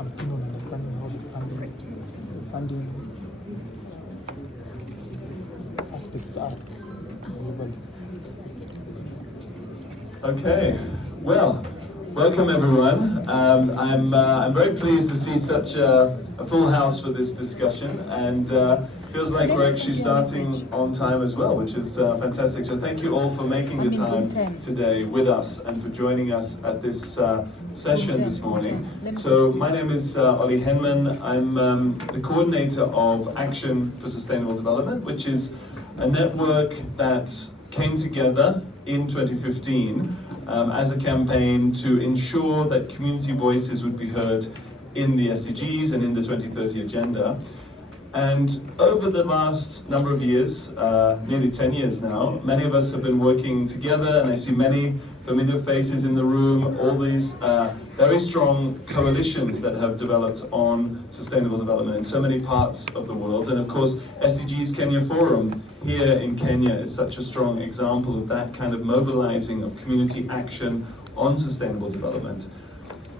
I'm keen on understanding how the funding aspects are globally. Okay, well, welcome everyone. I'm very pleased to see such a full house for this discussion, and feels like we're actually starting on time as well, which is fantastic. So thank you all for making the time today with us and for joining us at this session this morning. So my name is Ollie Henman. I'm the coordinator of Action for Sustainable Development, which is a network that came together in 2015 as a campaign to ensure that community voices would be heard in the SDGs and in the 2030 agenda. And over the last number of years, nearly 10 years now, many of us have been working together, and I see many familiar faces in the room, all these very strong coalitions that have developed on sustainable development in so many parts of the world. And of course, SDGs Kenya Forum here in Kenya is such a strong example of that kind of mobilizing of community action on sustainable development.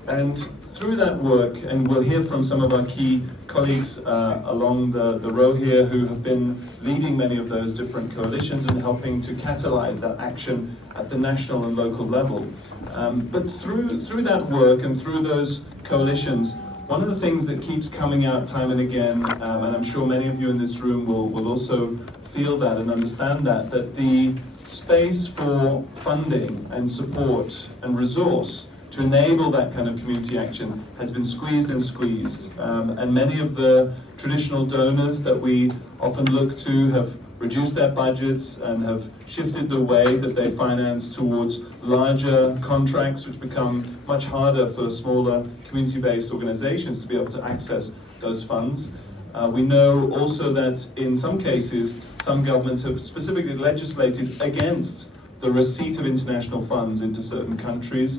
And through that work, and we'll hear from some of our key colleagues along the row here who have been leading many of those different coalitions and helping to catalyze that action at the national and local level. But through that work and through those coalitions, one of the things that keeps coming out time and again, and I'm sure many of you in this room will also feel that and understand that the space for funding and support and resource to enable that kind of community action has been squeezed and squeezed. And many of the traditional donors that we often look to have reduced their budgets and have shifted the way that they finance towards larger contracts, which become much harder for smaller community-based organizations to be able to access those funds. We know also that in some cases, some governments have specifically legislated against the receipt of international funds into certain countries.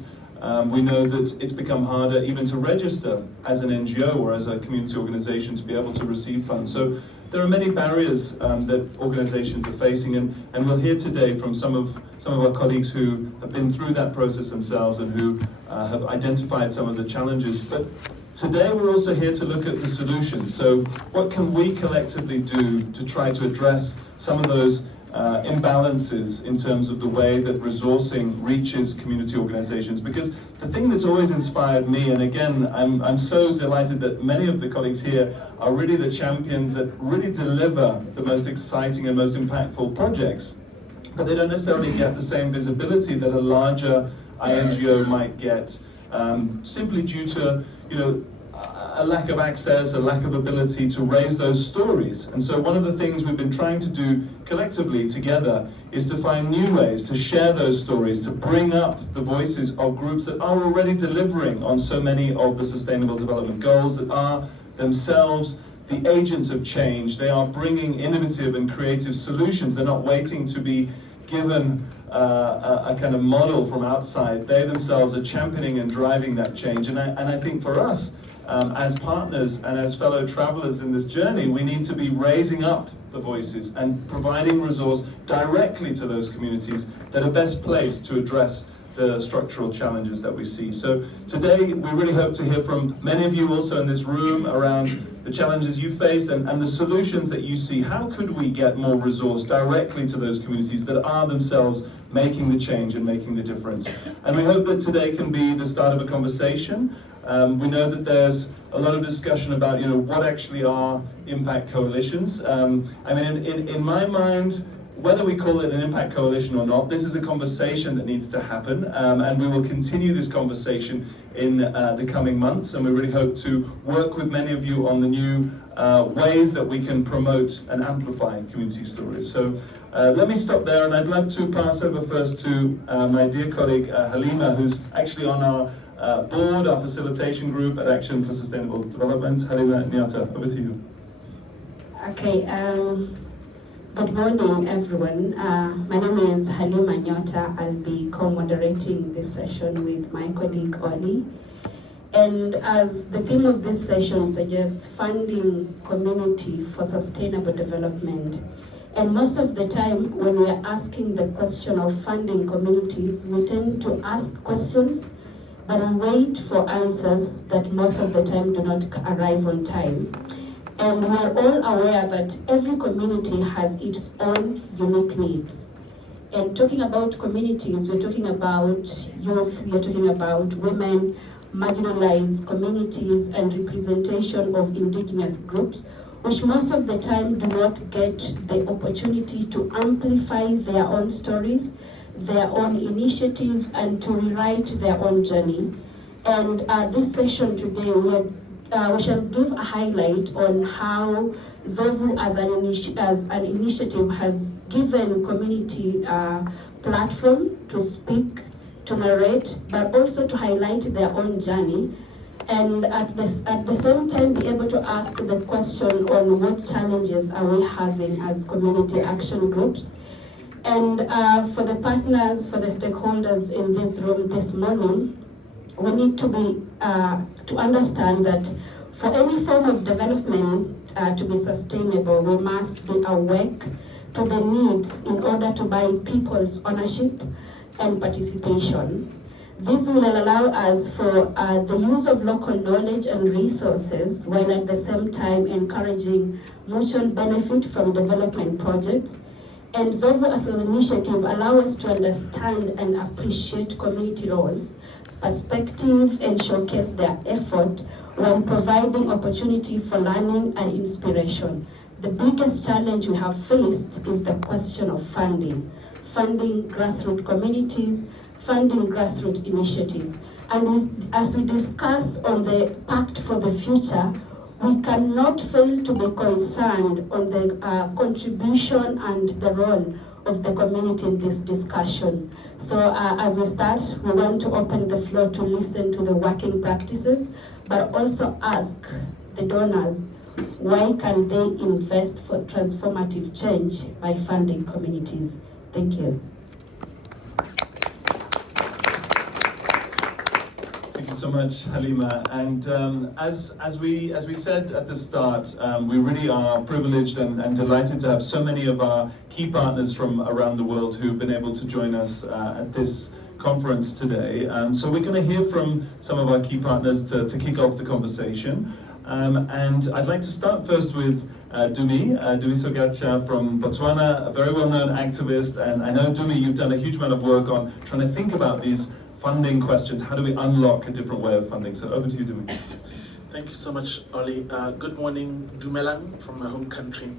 We know that it's become harder even to register as an NGO or as a community organization to be able to receive funds. So there are many barriers that organizations are facing, and we'll hear today from some of our colleagues who have been through that process themselves and who have identified some of the challenges. But today we're also here to look at the solutions. So what can we collectively do to try to address some of those imbalances in terms of the way that resourcing reaches community organizations? Because the thing that's always inspired me, and again, I'm so delighted that many of the colleagues here are really the champions that really deliver the most exciting and most impactful projects, but they don't necessarily get the same visibility that a larger INGO might get, simply due to, a lack of access, a lack of ability to raise those stories. And so one of the things we've been trying to do collectively together is to find new ways to share those stories, to bring up the voices of groups that are already delivering on so many of the Sustainable Development Goals, that are themselves the agents of change. They are bringing innovative and creative solutions. They're not waiting to be given a kind of model from outside. They themselves are championing and driving that change. And I think for us, as partners and as fellow travelers in this journey, we need to be raising up the voices and providing resource directly to those communities that are best placed to address the structural challenges that we see. So today we really hope to hear from many of you also in this room around the challenges you faced and the solutions that you see. How could we get more resource directly to those communities that are themselves making the change and making the difference? And we hope that today can be the start of a conversation. We know that there's a lot of discussion about, what actually are impact coalitions. In my mind, whether we call it an impact coalition or not, this is a conversation that needs to happen, and we will continue this conversation in the coming months, and we really hope to work with many of you on the new ways that we can promote and amplify community stories. So let me stop there, and I'd love to pass over first to my dear colleague Hallima, who's actually on our board, our facilitation group at Action for Sustainable Development. Hallima Nyota, over to you. Okay, good morning everyone. My name is Hallima Nyota. I'll be co-moderating this session with my colleague Ollie. And as the theme of this session suggests, funding community for sustainable development. And most of the time when we are asking the question of funding communities, we tend to ask questions but we wait for answers that most of the time do not arrive on time. And we are all aware that every community has its own unique needs. And talking about communities, we're talking about youth, we're talking about women, marginalized communities, and representation of indigenous groups, which most of the time do not get the opportunity to amplify their own stories, their own initiatives, and to rewrite their own journey. And this session today, we shall give a highlight on how Zovu as an initiative has given community platform to speak, to narrate, but also to highlight their own journey, and at the same time be able to ask the question on what challenges are we having as community action groups. And for the partners, for the stakeholders in this room this morning, we need to understand that for any form of development to be sustainable, we must be awake to the needs in order to buy people's ownership and participation. This will allow us for the use of local knowledge and resources, while at the same time encouraging mutual benefit from development projects. And Zovu as an initiative allows us to understand and appreciate community roles, perspective, and showcase their effort while providing opportunity for learning and inspiration. The biggest challenge we have faced is the question of funding grassroots communities, funding grassroots initiatives. And as we discuss on the Pact for the Future, we cannot fail to be concerned on the contribution and the role of the community in this discussion. So as we start, we want to open the floor to listen to the working practices, but also ask the donors, why can they invest for transformative change by funding communities? Thank you. Thank you so much, Hallima. And as we said at the start, we really are privileged and delighted to have so many of our key partners from around the world who've been able to join us at this conference today. So we're going to hear from some of our key partners to kick off the conversation. And I'd like to start first with Dumiso Gatsha from Botswana, a very well-known activist. And I know, Dumi, you've done a huge amount of work on trying to think about these funding questions. How do we unlock a different way of funding? So over to you, Dumi. Thank you so much, Ollie. Good morning, Dumelang from my home country.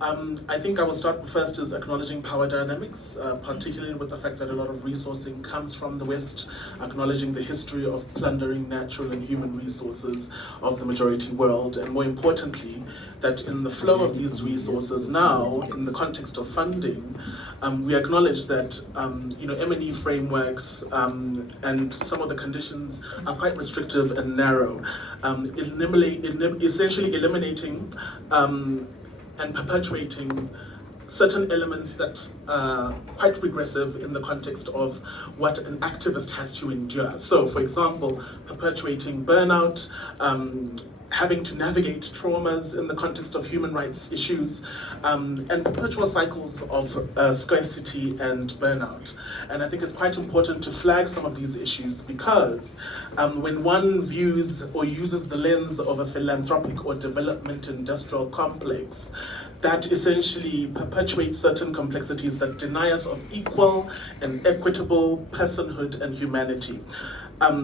I think I will start first is acknowledging power dynamics, particularly with the fact that a lot of resourcing comes from the West, acknowledging the history of plundering natural and human resources of the majority world, and more importantly, that in the flow of these resources now, in the context of funding, we acknowledge that M&E frameworks and some of the conditions are quite restrictive and narrow, essentially eliminating and perpetuating certain elements that are quite regressive in the context of what an activist has to endure. So, for example, perpetuating burnout, having to navigate traumas in the context of human rights issues, and perpetual cycles of scarcity and burnout. And I think it's quite important to flag some of these issues because when one views or uses the lens of a philanthropic or development industrial complex, that essentially perpetuates certain complexities that deny us of equal and equitable personhood and humanity.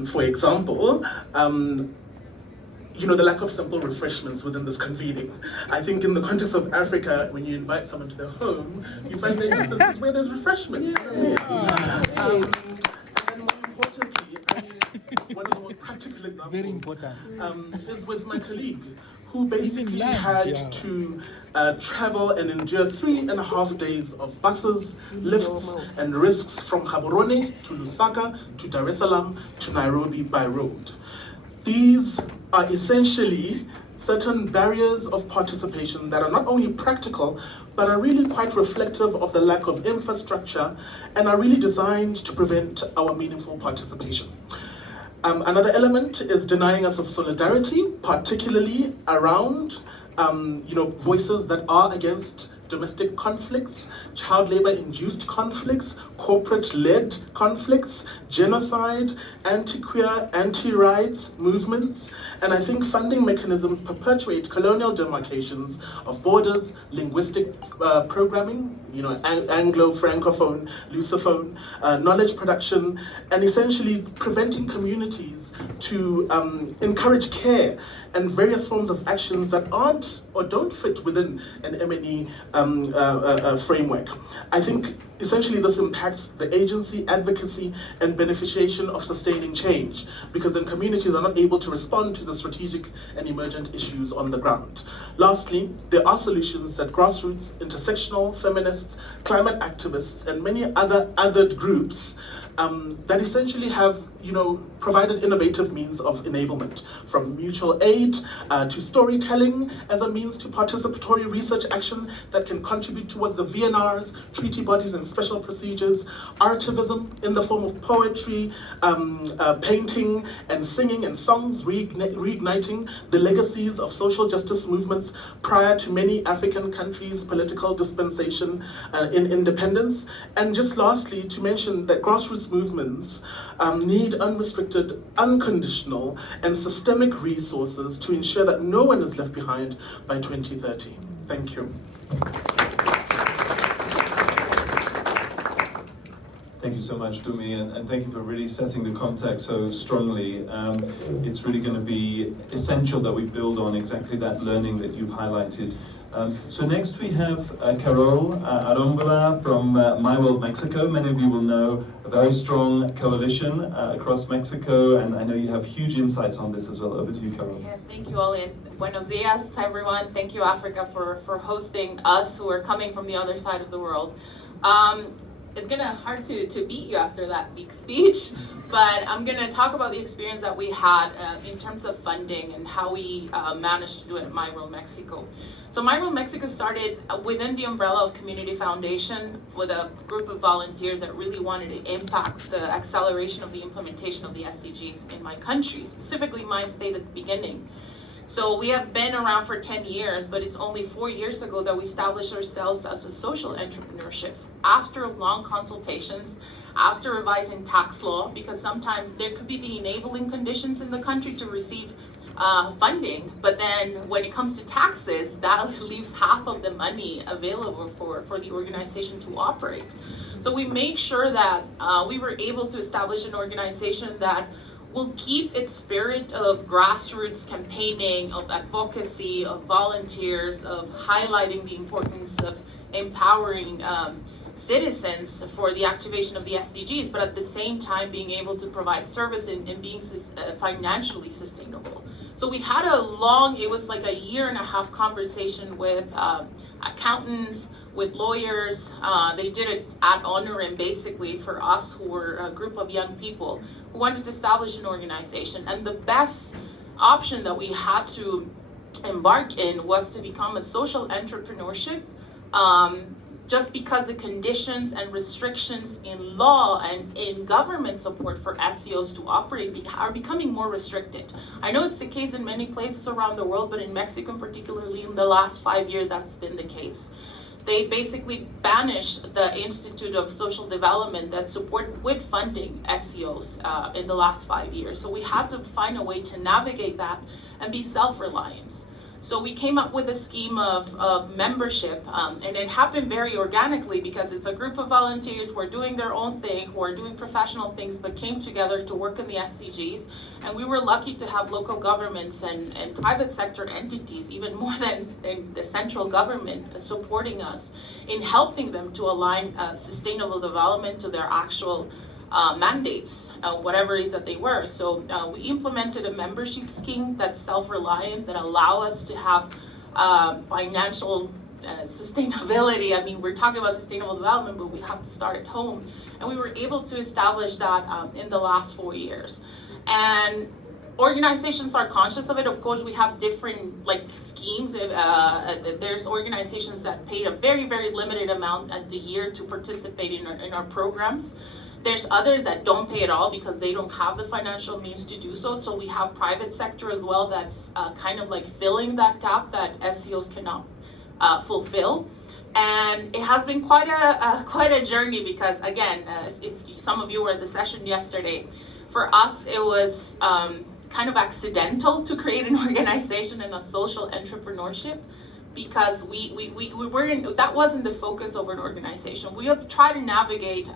For example, the lack of simple refreshments within this convening. I think in the context of Africa, when you invite someone to their home, you find there are instances where there's refreshments. And then more importantly, one of the more practical examples Very important. Is with my colleague, who basically had to travel and endure 3.5 days of buses, lifts, and risks from Gaborone to Lusaka to Dar es Salaam to Nairobi by road. These are essentially certain barriers of participation that are not only practical, but are really quite reflective of the lack of infrastructure and are really designed to prevent our meaningful participation. Another element is denying us of solidarity, particularly around voices that are against domestic conflicts, child labor-induced conflicts, corporate-led conflicts, genocide, anti-queer, anti-rights movements, and I think funding mechanisms perpetuate colonial demarcations of borders, linguistic programming, Anglo, Francophone, Lusophone, knowledge production, and essentially preventing communities to encourage care and various forms of actions that aren't or don't fit within an M&E framework. I think essentially this impacts the agency, advocacy, and beneficiation of sustaining change, because then communities are not able to respond to the strategic and emergent issues on the ground. Lastly, there are solutions that grassroots, intersectional, feminists, climate activists, and many other othered groups that essentially have provided innovative means of enablement, from mutual aid to storytelling as a means to participatory research action that can contribute towards the VNRs, treaty bodies and special procedures, artivism in the form of poetry, painting and singing and songs, reigniting the legacies of social justice movements prior to many African countries' political dispensation in independence. And just lastly, to mention that grassroots movements need unrestricted, unconditional, and systemic resources to ensure that no one is left behind by 2030. Thank you. Thank you so much, Dumi, and thank you for really setting the context so strongly. It's really going to be essential that we build on exactly that learning that you've highlighted. So next we have Karol Arambula from MyWorld Mexico. Many of you will know a very strong coalition across Mexico, and I know you have huge insights on this as well. Over to you, Karol. Yeah, thank you, Oli. Buenos dias, everyone. Thank you, Africa, for hosting us who are coming from the other side of the world. It's gonna hard to beat you after that big speech, but I'm gonna talk about the experience that we had in terms of funding and how we managed to do it at MyWorld Mexico. So MyWorld Mexico started within the umbrella of Community Foundation with a group of volunteers that really wanted to impact the acceleration of the implementation of the SDGs in my country, specifically my state at the beginning. So we have been around for 10 years, but it's only 4 years ago that we established ourselves as a social entrepreneurship after long consultations, after revising tax law, because sometimes there could be the enabling conditions in the country to receive funding, but then when it comes to taxes, that leaves half of the money available for the organization to operate. So we make sure that we were able to establish an organization that will keep its spirit of grassroots campaigning, of advocacy, of volunteers, of highlighting the importance of empowering citizens for the activation of the SDGs, but at the same time being able to provide service and being financially sustainable. So we had it was like a 1.5-year conversation with accountants, with lawyers. They did it ad honorem basically for us who were a group of young people who wanted to establish an organization. And the best option that we had to embark in was to become a social entrepreneurship, just because the conditions and restrictions in law and in government support for SEOs to operate are becoming more restricted. I know it's the case in many places around the world, but in Mexico, particularly in the last 5 years, that's been the case. They basically banished the Institute of Social Development that support with funding SEOs in the last 5 years. So we had to find a way to navigate that and be self-reliant. So we came up with a scheme of membership, and it happened very organically because it's a group of volunteers who are doing their own thing, who are doing professional things, but came together to work on the SDGs. And we were lucky to have local governments and private sector entities, even more than the central government, supporting us in helping them to align sustainable development to their actual mandates, whatever it is that they were. So we implemented a membership scheme that's self-reliant, that allow us to have financial sustainability. I mean, we're talking about sustainable development, but we have to start at home. And we were able to establish that in the last 4 years. And organizations are conscious of it. Of course, we have different schemes. There's organizations that pay a very, very limited amount at the year to participate in our programs. There's others that don't pay at all because they don't have the financial means to do so. So we have private sector as well that's kind of like filling that gap that SEOs cannot fulfill. And it has been quite a journey because, again, some of you were at the session yesterday, for us it was kind of accidental to create an organization and a social entrepreneurship, because we weren't, that wasn't the focus of an organization. We have tried to navigate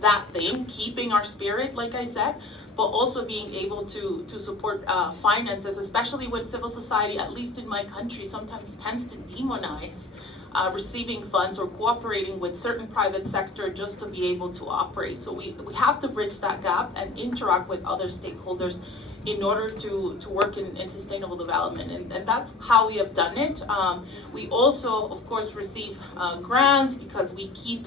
that thing, keeping our spirit, like I said, but also being able to support finances, especially when civil society, at least in my country, sometimes tends to demonize receiving funds or cooperating with certain private sector just to be able to operate. So we have to bridge that gap and interact with other stakeholders in order to work in sustainable development. And that's how we have done it. We also, of course, receive grants because we keep,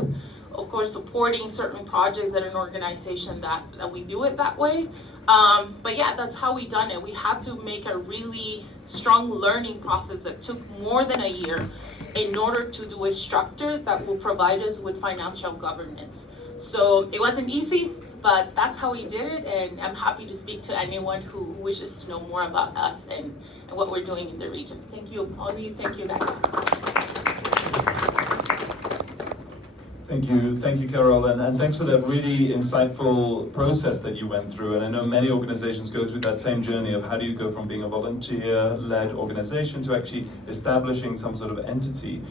of course, supporting certain projects at an organization that we do it that way. But yeah, that's how we done it. We had to make a really strong learning process that took more than a year in order to do a structure that will provide us with financial governance. So it wasn't easy, but that's how we did it, and I'm happy to speak to anyone who wishes to know more about us and what we're doing in the region. Thank you, Oli. Thank you, guys. Thank you, Karol, and thanks for that really insightful process that you went through. And I know many organizations go through that same journey of how do you go from being a volunteer-led organization to actually establishing some sort of entity.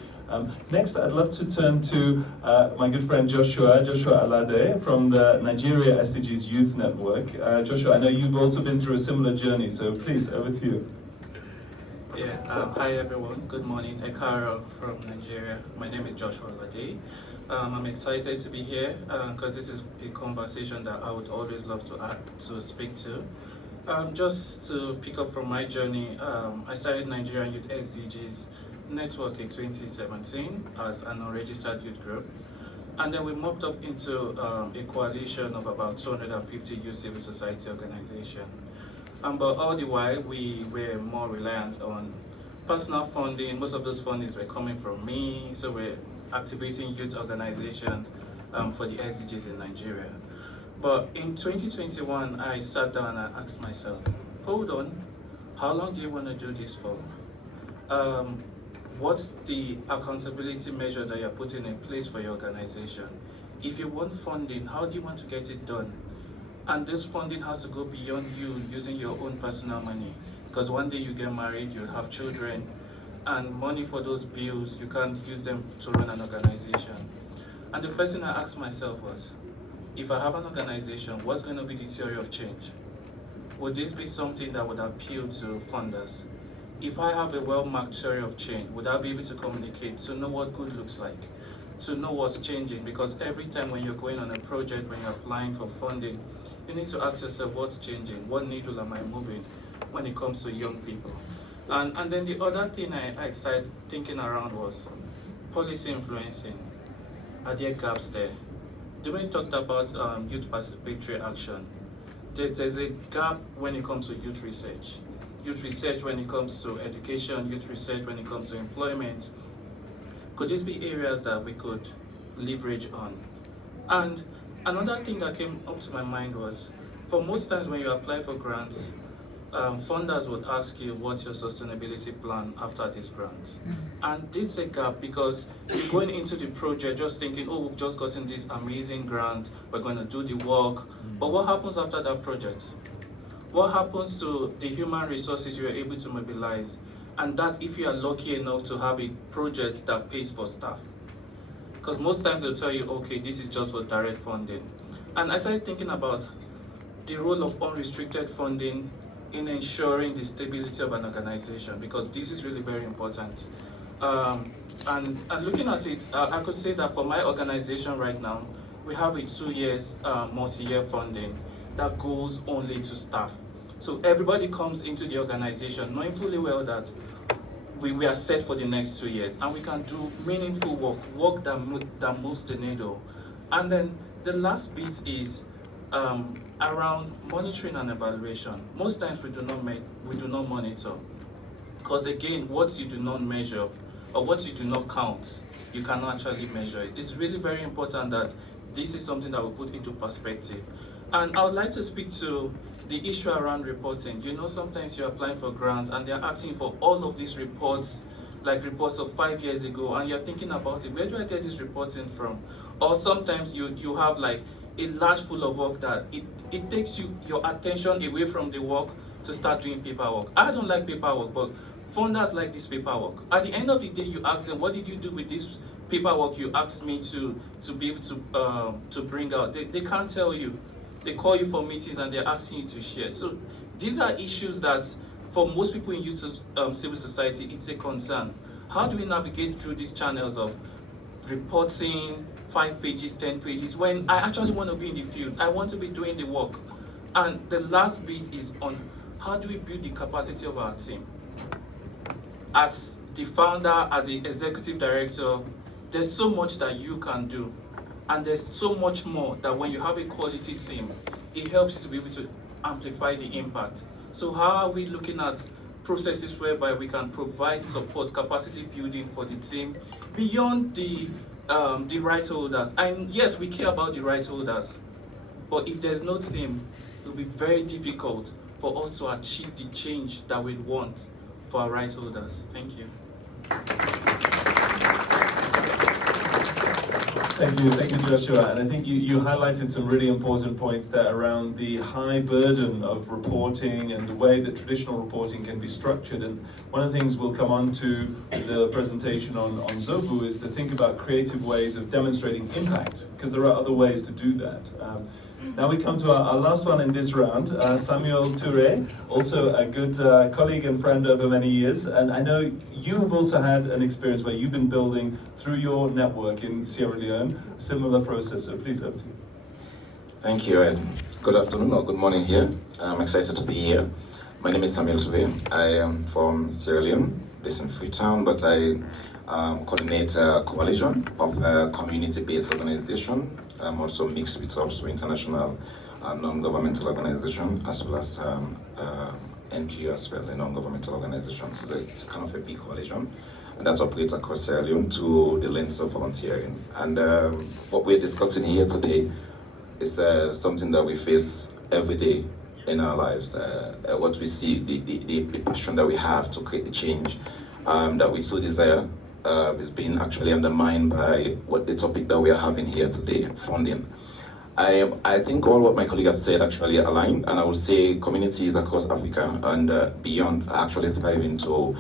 Next, I'd love to turn to my good friend Joshua Alade from the Nigeria SDGs Youth Network. Joshua, I know you've also been through a similar journey, so please, over to you. Yeah, hi everyone, good morning. Karol from Nigeria. My name is Joshua Alade. I'm excited to be here because this is a conversation that I would always love to speak to. Just to pick up from my journey, I started Nigeria Youth SDGs Network in 2017 as an unregistered youth group. And then we moved up into a coalition of about 250 youth civil society organizations. But all the while, we were more reliant on personal funding. Most of those fundings were coming from me, so we're activating youth organizations for the SDGs in Nigeria. But in 2021, I sat down and I asked myself, hold on, how long do you want to do this for? What's the accountability measure that you're putting in place for your organization? If you want funding, how do you want to get it done? And this funding has to go beyond you using your own personal money. Because one day you get married, you'll have children, and money for those bills, you can't use them to run an organization. And the first thing I asked myself was, if I have an organization, what's going to be the theory of change? Would this be something that would appeal to funders? If I have a well-marked theory of change, would I be able to communicate to know what good looks like, to know what's changing? Because every time when you're going on a project, when you're applying for funding, you need to ask yourself what's changing, what needle am I moving when it comes to young people? And then the other thing I started thinking around was policy influencing. Are there gaps there? Dumiso talked about youth participatory action. There's a gap when it comes to youth research when it comes to education, youth research when it comes to employment. Could these be areas that we could leverage on? And another thing that came up to my mind was, for most times when you apply for grants, funders would ask you, what's your sustainability plan after this grant? And this is a gap because you're going into the project just thinking, oh, we've just gotten this amazing grant, we're going to do the work. But what happens after that project? What happens to the human resources you are able to mobilize? And that's if you are lucky enough to have a project that pays for staff. Because most times they'll tell you, okay, this is just for direct funding. And I started thinking about the role of unrestricted funding in ensuring the stability of an organization, because this is really very important. And looking at it, I could say that for my organization right now, we have a 2 years multi-year funding that goes only to staff. So everybody comes into the organization knowing fully well that we are set for the next 2 years and we can do meaningful work that moves the needle. And then the last bit is around monitoring and evaluation. Most times we do not monitor, because again, what you do not measure or what you do not count, you cannot actually measure it. It's really very important that this is something that we put into perspective. And I would like to speak to the issue around reporting. You know, sometimes you're applying for grants and they're asking for all of these reports like reports of 5 years ago, and you're thinking about it, where do I get this reporting from? Or sometimes you have like a large pool of work that it takes your attention away from the work to start doing paperwork. I don't like paperwork, but funders like this paperwork. At the end of the day, you ask them, what did you do with this paperwork you asked me to be able to bring out? They can't tell you. They call you for meetings and they're asking you to share. So these are issues that for most people in youth civil society, it's a concern. How do we navigate through these channels of reporting, 5 pages, 10 pages, when I actually want to be in the field, I want to be doing the work? And the last bit is on how do we build the capacity of our team? As the founder, as the executive director, there's so much that you can do. And there's so much more that when you have a quality team, it helps you to be able to amplify the impact. So how are we looking at processes whereby we can provide support, capacity building for the team beyond the right holders? And yes, we care about the right holders, but if there's no team, it will be very difficult for us to achieve the change that we want for our right holders. Thank you. Thank you, Joshua. And I think you highlighted some really important points there around the high burden of reporting and the way that traditional reporting can be structured. And one of the things we'll come on to the presentation on Zovu is to think about creative ways of demonstrating impact, because there are other ways to do that. Now we come to our last one in this round, Samuel Turay, also a good colleague and friend over many years. And I know you have also had an experience where you've been building through your network in Sierra Leone, a similar process, so please over to you. Thank you, and good afternoon or good morning here. I'm excited to be here. My name is Samuel Turay. I am from Sierra Leone, based in Freetown, but I coordinate a coalition of community-based organization. I'm also mixed with also international non-governmental organization, as well as NGO as well, a non-governmental organization. So it's kind of a big coalition, and that operates across Sierra Leone through the lens of volunteering. And what we're discussing here today is something that we face every day in our lives. What we see, the passion that we have to create the change that we so desire is being actually undermined by what the topic that we are having here today, funding. I think all what my colleague have said actually align, and I would say communities across Africa and beyond are actually thriving to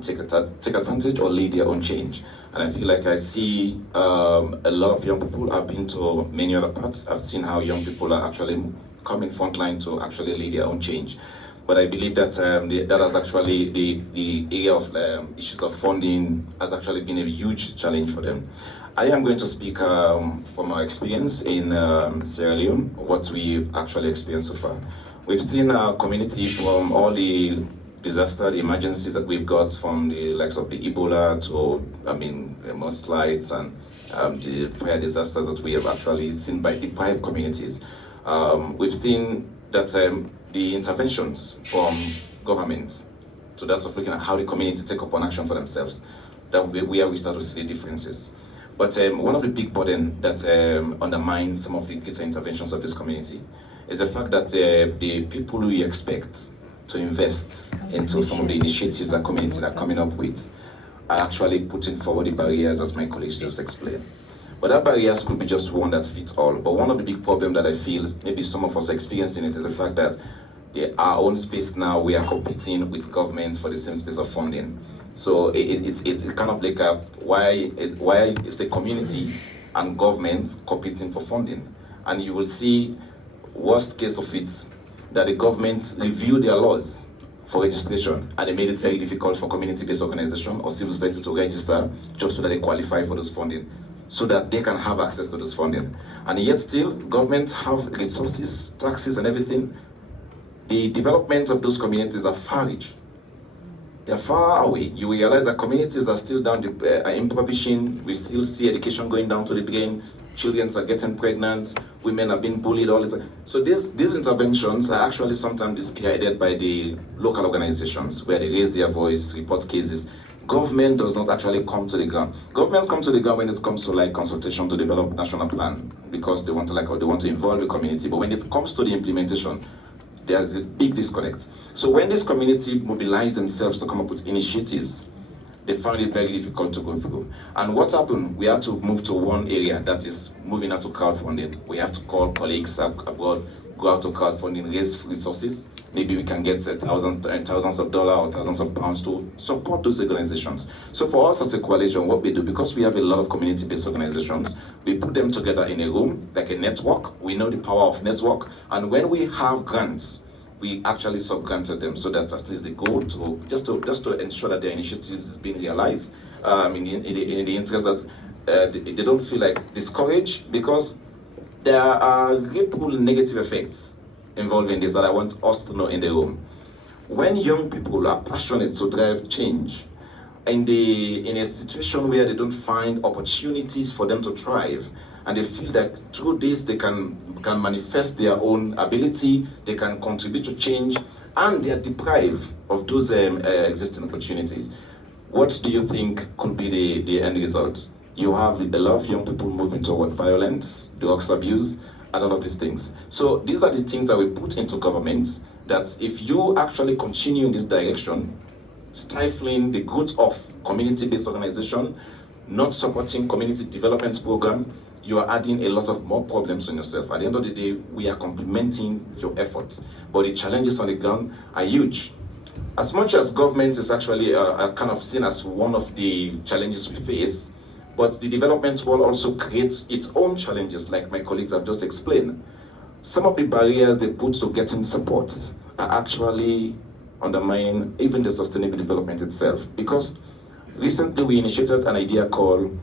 take advantage or lead their own change. And I feel like I see a lot of young people. I've been to many other parts. I've seen how young people are actually coming frontline to actually lead their own change. But I believe that that has actually the area of issues of funding has actually been a huge challenge for them. I am going to speak from our experience in Sierra Leone, what we've actually experienced so far. We've seen our community from all the disaster, the emergencies that we've got, from the likes of the Ebola to, mudslides and the fire disasters that we have actually seen by deprived communities. We've seen that the interventions from governments, so that's of looking at how the community take up on action for themselves, that where we start to see the differences. But one of the big burden that undermines some of the greater interventions of this community is the fact that the people we expect to invest into some of the initiatives that communities are coming up with are actually putting forward the barriers, as my colleagues just explained. But that barriers could be just one that fits all. But one of the big problems that I feel maybe some of us are experiencing it is the fact that our own space now, we are competing with government for the same space of funding. So it's kind of like why is the community and government competing for funding? And you will see worst case of it, that the government review their laws for registration, and they made it very difficult for community-based organization or civil society to register just so that they qualify for those funding, so that they can have access to this funding. And yet still, governments have resources, taxes and everything. The development of those communities are far-reach. They're far away. You realize that communities are still down, impoverishing. We still see education going down to the drain. Children are getting pregnant. Women are being bullied, all this. So these interventions are actually sometimes spearheaded by the local organizations where they raise their voice, report cases. Government does not actually come to the ground. Governments come to the ground when it comes to like consultation to develop national plan, because they want to involve the community. But when it comes to the implementation, there's a big disconnect. So when this community mobilize themselves to come up with initiatives, they found it very difficult to go through. And what happened? We had to move to one area, that is moving out to crowdfunding. We have to call colleagues abroad, go out to crowdfunding, raise resources. Maybe we can get thousands of dollars or thousands of pounds to support those organizations. So for us as a coalition, what we do, because we have a lot of community-based organizations, we put them together in a room, like a network. We know the power of network. And when we have grants, we actually sub-granted them so that at least they go to, just to ensure that their initiatives is being realized in the interest that they don't feel like discouraged, because there are ripple negative effects involving this that I want us to know in the room. When young people are passionate to drive change, in a situation where they don't find opportunities for them to thrive, and they feel that through this they can manifest their own ability, they can contribute to change, and they are deprived of those existing opportunities, what do you think could be the end result? You have a lot of young people moving toward violence, drugs abuse, and all of these things. So these are the things that we put into government, that if you actually continue in this direction, stifling the growth of community-based organization, not supporting community development program, you are adding a lot of more problems on yourself. At the end of the day, we are complementing your efforts, but the challenges on the ground are huge. As much as government is actually kind of seen as one of the challenges we face, but the development world also creates its own challenges, like my colleagues have just explained. Some of the barriers they put to getting support are actually undermining even the sustainable development itself. Because recently we initiated an idea called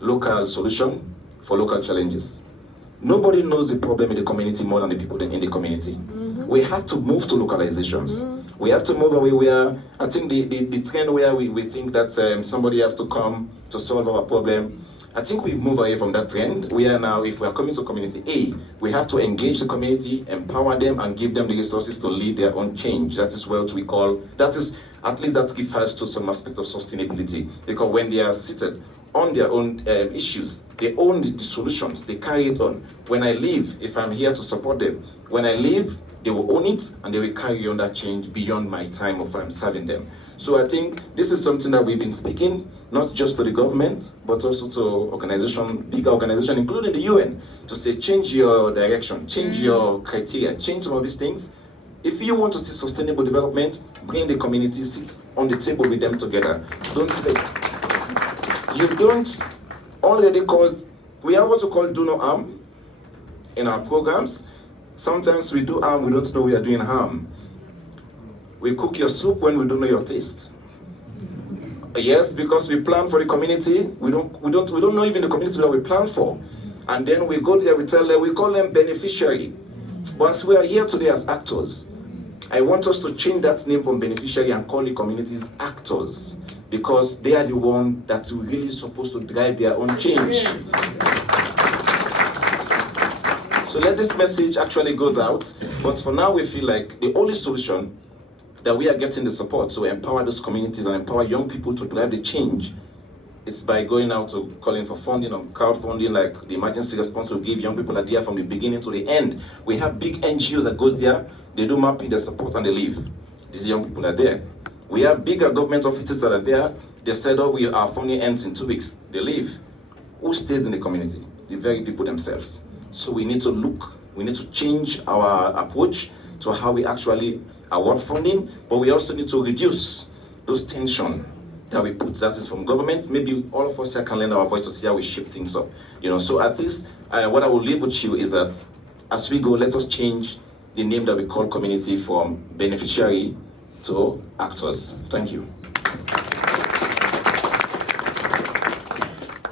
local solution for local challenges. Nobody knows the problem in the community more than the people in the community. We have to move to localizations. We have to move away where, I think the trend where we think that somebody has to come to solve our problem, I think we've moved away from that trend. We are now, if we are coming to community A, we have to engage the community, empower them, and give them the resources to lead their own change. That is what we call, that is, at least that refers to some aspect of sustainability. Because when they are seated on their own issues, they own the solutions, they carry it on. When I leave, if I'm here to support them, when I leave, they will own it and they will carry on that change beyond my time of serving them. So I think this is something that we've been speaking, not just to the government, but also to big organization, including the UN, to say, change your direction, change your criteria, change some of these things. If you want to see sustainable development, bring the community, sit on the table with them together. Don't sleep. You don't already cause, we have what we call do no harm in our programs. Sometimes we do harm, we don't know we are doing harm. We cook your soup when we don't know your taste. Yes, because we plan for the community, we don't know even the community that we plan for. And then we go there, we tell them, we call them beneficiary. But as we are here today as actors, I want us to change that name from beneficiary and call the communities actors, because they are the ones that's really supposed to drive their own change. So let this message actually goes out, but for now we feel like the only solution that we are getting the support to empower those communities and empower young people to drive the change is by going out to calling for funding or crowdfunding, like the emergency response will give young people are there from the beginning to the end. We have big NGOs that goes there, they do mapping, they support and they leave. These young people are there. We have bigger government offices that are there, they said, oh, our funding ends in 2 weeks, they leave. Who stays in the community? The very people themselves. So we need to change our approach to how we actually award funding, but we also need to reduce those tension that we put, that is from government. Maybe all of us here can lend our voice to see how we shape things up. So at least what I will leave with you is that as we go, let us change the name that we call community from beneficiary to actors. Thank you.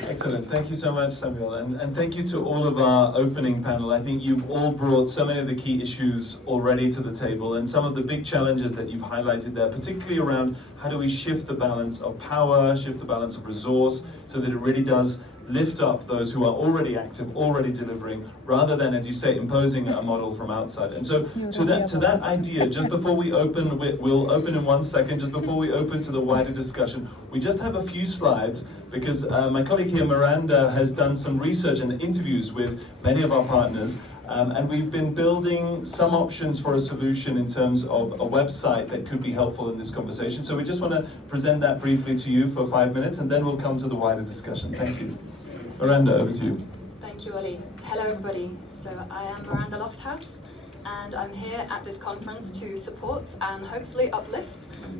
Excellent. Thank you so much, Samuel. And thank you to all of our opening panel. I think you've all brought so many of the key issues already to the table, and some of the big challenges that you've highlighted there, particularly around how do we shift the balance of power, shift the balance of resource, so that it really does lift up those who are already active, already delivering, rather than, as you say, imposing a model from outside. And so to that idea, just before we open, we'll open in 1 second, just before we open to the wider discussion, we just have a few slides, because my colleague here, Miranda, has done some research and interviews with many of our partners, And we've been building some options for a solution in terms of a website that could be helpful in this conversation. So we just want to present that briefly to you for 5 minutes, and then we'll come to the wider discussion. Thank you. Miranda, over to you. Thank you, Ollie. Hello, everybody. So I am Miranda Lofthouse, and I'm here at this conference to support and hopefully uplift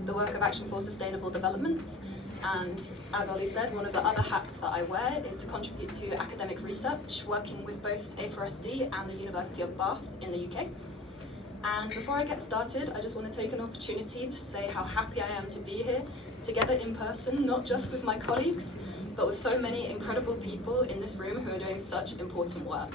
the work of Action for Sustainable Development. And as Ollie said, one of the other hats that I wear is to contribute to academic research, working with both A4SD and the University of Bath in the UK. And before I get started, I just want to take an opportunity to say how happy I am to be here, together in person, not just with my colleagues, but with so many incredible people in this room who are doing such important work.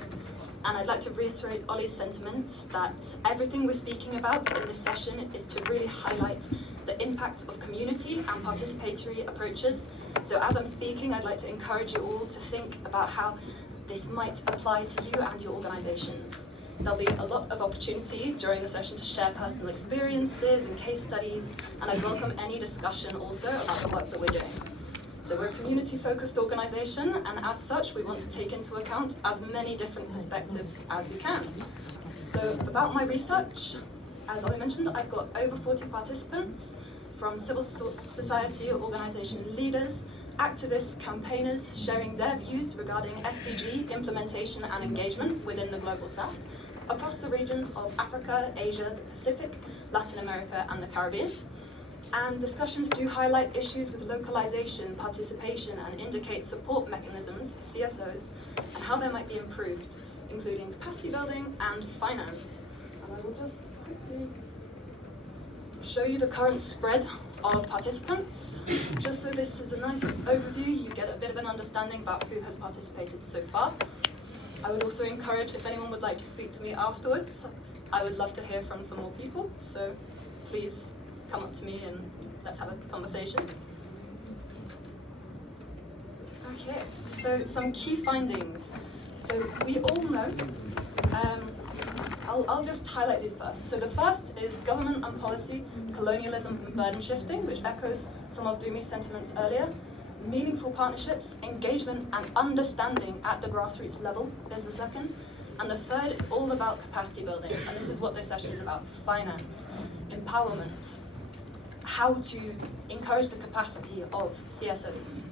And I'd like to reiterate Ollie's sentiment that everything we're speaking about in this session is to really highlight the impact of community and participatory approaches. So as I'm speaking, I'd like to encourage you all to think about how this might apply to you and your organizations. There'll be a lot of opportunity during the session to share personal experiences and case studies, and I welcome any discussion also about the work that we're doing. So we're a community-focused organization, and as such, we want to take into account as many different perspectives as we can. So about my research, as I mentioned, I've got over 40 participants from civil society organization leaders, activists, campaigners, sharing their views regarding SDG implementation and engagement within the Global South, across the regions of Africa, Asia, the Pacific, Latin America, and the Caribbean. And discussions do highlight issues with localization, participation, and indicate support mechanisms for CSOs and how they might be improved, including capacity building and finance. And I will just quickly show you the current spread of participants. Just so this is a nice overview, you get a bit of an understanding about who has participated so far. I would also encourage, if anyone would like to speak to me afterwards, I would love to hear from some more people, so please come up to me and let's have a conversation. Okay, so some key findings. So we all know, I'll just highlight these first. So the first is government and policy, colonialism and burden shifting, which echoes some of Dumi's sentiments earlier. Meaningful partnerships, engagement and understanding at the grassroots level is the second. And the third is all about capacity building, and this is what this session is about: finance, empowerment, how to encourage the capacity of CSOs.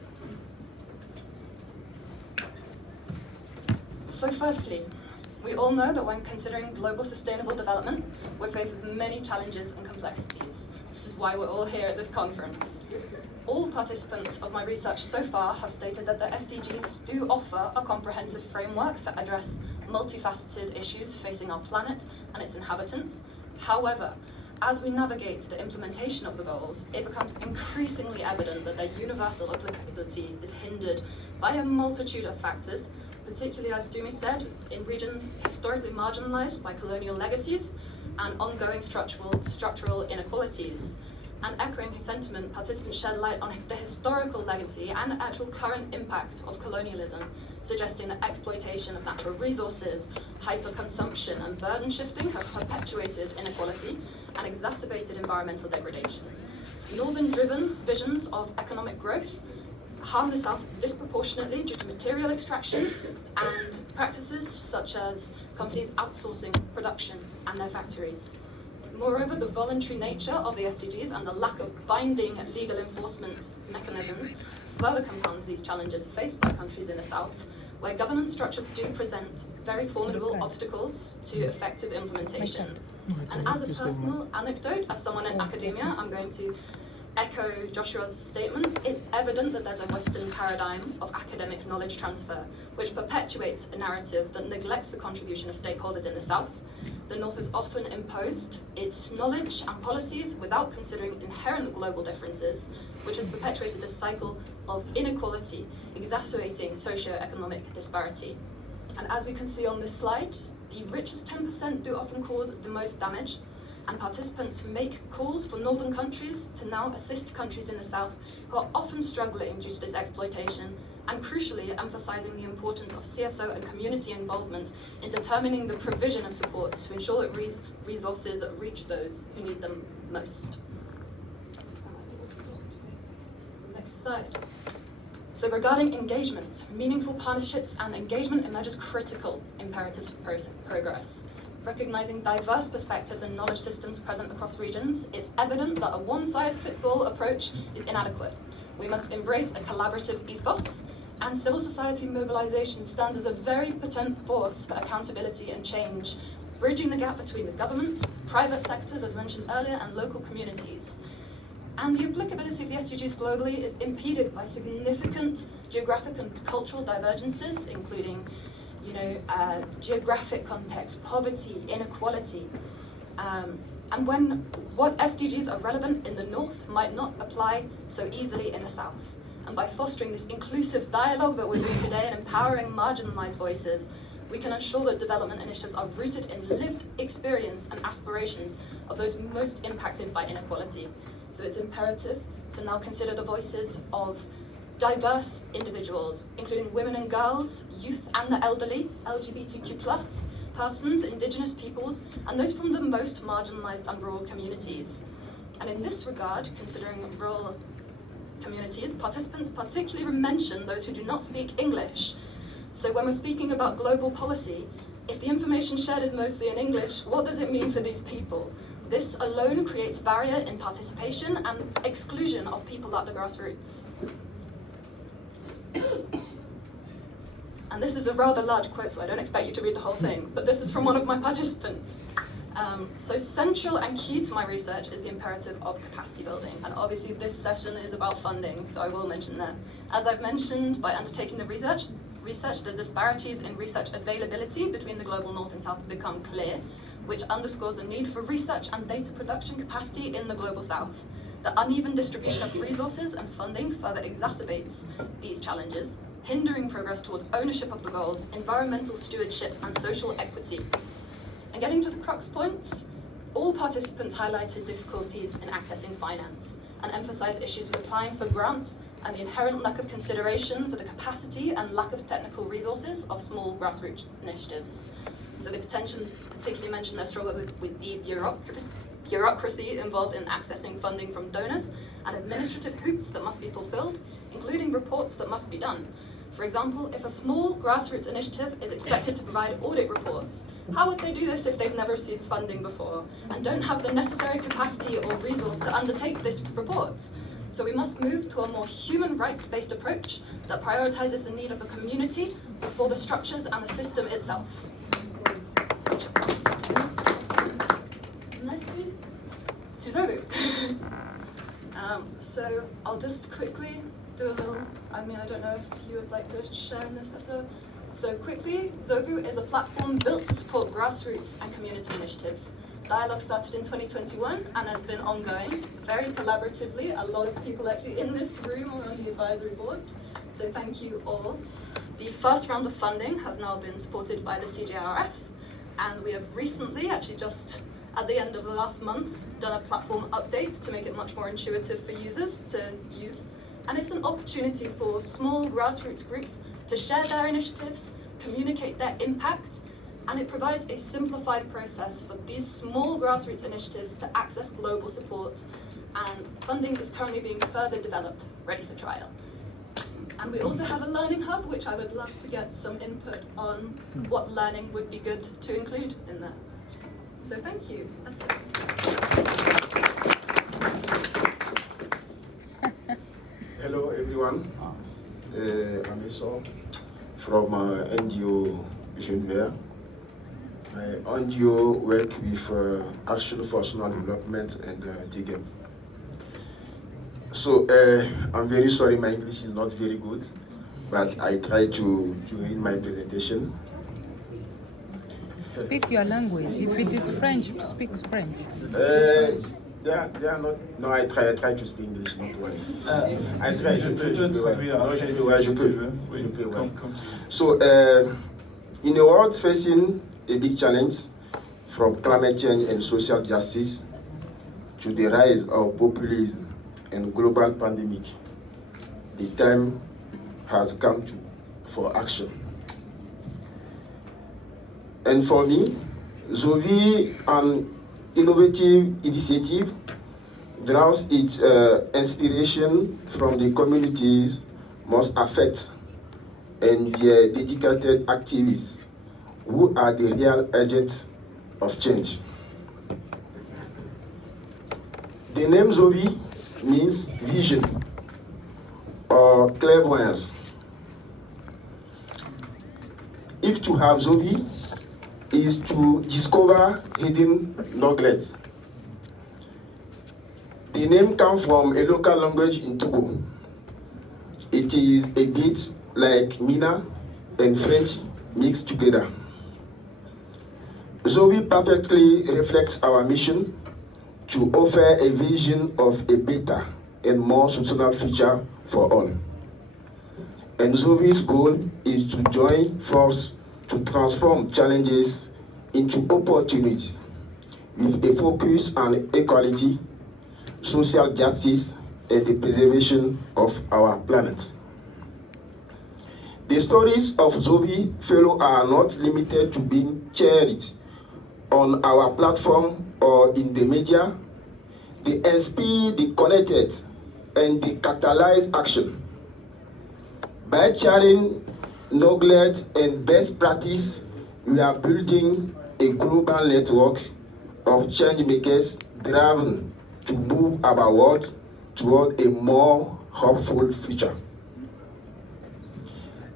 So firstly, we all know that when considering global sustainable development, we're faced with many challenges and complexities. This is why we're all here at this conference. All participants of my research so far have stated that the SDGs do offer a comprehensive framework to address multifaceted issues facing our planet and its inhabitants. However, as we navigate the implementation of the goals, it becomes increasingly evident that their universal applicability is hindered by a multitude of factors, particularly, as Dumi said, in regions historically marginalized by colonial legacies and ongoing structural inequalities. And echoing his sentiment, participants shed light on the historical legacy and actual current impact of colonialism, suggesting that exploitation of natural resources, hyperconsumption, and burden shifting have perpetuated inequality and exacerbated environmental degradation. Northern-driven visions of economic growth harm the South disproportionately due to material extraction and practices such as companies outsourcing production and their factories. Moreover, the voluntary nature of the SDGs and the lack of binding legal enforcement mechanisms further compounds these challenges faced by countries in the South, where governance structures do present very formidable obstacles to effective implementation. And as a personal anecdote, as someone in academia, I'm going to echo Joshua's statement. It's evident that there's a Western paradigm of academic knowledge transfer, which perpetuates a narrative that neglects the contribution of stakeholders in the South. The North has often imposed its knowledge and policies without considering inherent global differences, which has perpetuated this cycle of inequality, exacerbating socio-economic disparity. And as we can see on this slide, the richest 10% do often cause the most damage, and participants make calls for northern countries to now assist countries in the South who are often struggling due to this exploitation, and crucially emphasizing the importance of CSO and community involvement in determining the provision of support to ensure that resources reach those who need them most. Next slide. So regarding engagement, meaningful partnerships and engagement emerge as critical imperatives for progress. Recognizing diverse perspectives and knowledge systems present across regions, it's evident that a one-size-fits-all approach is inadequate. We must embrace a collaborative ethos, and civil society mobilization stands as a very potent force for accountability and change, bridging the gap between the government, private sectors, as mentioned earlier, and local communities. And the applicability of the SDGs globally is impeded by significant geographic and cultural divergences, including, geographic context, poverty, inequality. And when what SDGs are relevant in the North might not apply so easily in the South. And by fostering this inclusive dialogue that we're doing today and empowering marginalized voices, we can ensure that development initiatives are rooted in lived experience and aspirations of those most impacted by inequality. So it's imperative to now consider the voices of diverse individuals, including women and girls, youth and the elderly, LGBTQ+, persons, indigenous peoples, and those from the most marginalized and rural communities. And in this regard, considering rural communities, participants particularly mention those who do not speak English. So when we're speaking about global policy, if the information shared is mostly in English, what does it mean for these people? This alone creates barrier in participation and exclusion of people at the grassroots. And this is a rather large quote, so I don't expect you to read the whole thing, but this is from one of my participants. So central and key to my research is the imperative of capacity building. And obviously this session is about funding, so I will mention that. As I've mentioned, by undertaking the research, the disparities in research availability between the global North and South become clear, which underscores the need for research and data production capacity in the global South. The uneven distribution of resources and funding further exacerbates these challenges, hindering progress towards ownership of the goals, environmental stewardship, and social equity. And getting to the crux points, all participants highlighted difficulties in accessing finance and emphasized issues with applying for grants and the inherent lack of consideration for the capacity and lack of technical resources of small grassroots initiatives. So they particularly mentioned their struggle with the bureaucracy involved in accessing funding from donors and administrative hoops that must be fulfilled, including reports that must be done. For example, if a small grassroots initiative is expected to provide audit reports, how would they do this if they've never received funding before and don't have the necessary capacity or resource to undertake this report? So we must move to a more human rights-based approach that prioritizes the need of the community before the structures and the system itself. Nicely to Zovu. So I'll just quickly do a little, I don't know if you would like to share in this, Esso. So quickly, Zovu is a platform built to support grassroots and community initiatives. Dialogue started in 2021 and has been ongoing, very collaboratively. A lot of people actually in this room are on the advisory board, so thank you all. The first round of funding has now been supported by the CJRF, and we have recently, actually just at the end of the last month, done a platform update to make it much more intuitive for users to use. And it's an opportunity for small grassroots groups to share their initiatives, communicate their impact, and it provides a simplified process for these small grassroots initiatives to access global support. And funding is currently being further developed, ready for trial. And we also have a learning hub, which I would love to get some input on what learning would be good to include in there. So thank you. That's it. Hello everyone, I'm Esso from NGO Jeunes. My NGO work with Action for National Development and DGEP. So I'm very sorry, my English is not very good, but I try to read my presentation. Speak your language. If it is French, speak French. They are not. No, I try to speak English, don't worry. I try. Je peux. So, in a world facing a big challenge, from climate change and social justice to the rise of populism and global pandemic, the time has come for action. And for me, Zovu, an innovative initiative, draws its inspiration from the communities must affect and their dedicated activists who are the real agents of change. The name Zovu means vision or clairvoyance. If to have Zovu is to discover hidden knowledge. The name comes from a local language in Togo. It is a bit like Mina and French mixed together. Zovu perfectly reflects our mission to offer a vision of a better and more sustainable future for all. And Zovu's goal is to join forces to transform challenges into opportunities with a focus on equality, social justice, and the preservation of our planet. The stories of Zovu fellow are not limited to being shared on our platform or in the media. They inspire the connected and they catalyze action. By sharing knowledge and best practice, we are building a global network of change makers driven to move our world toward a more hopeful future.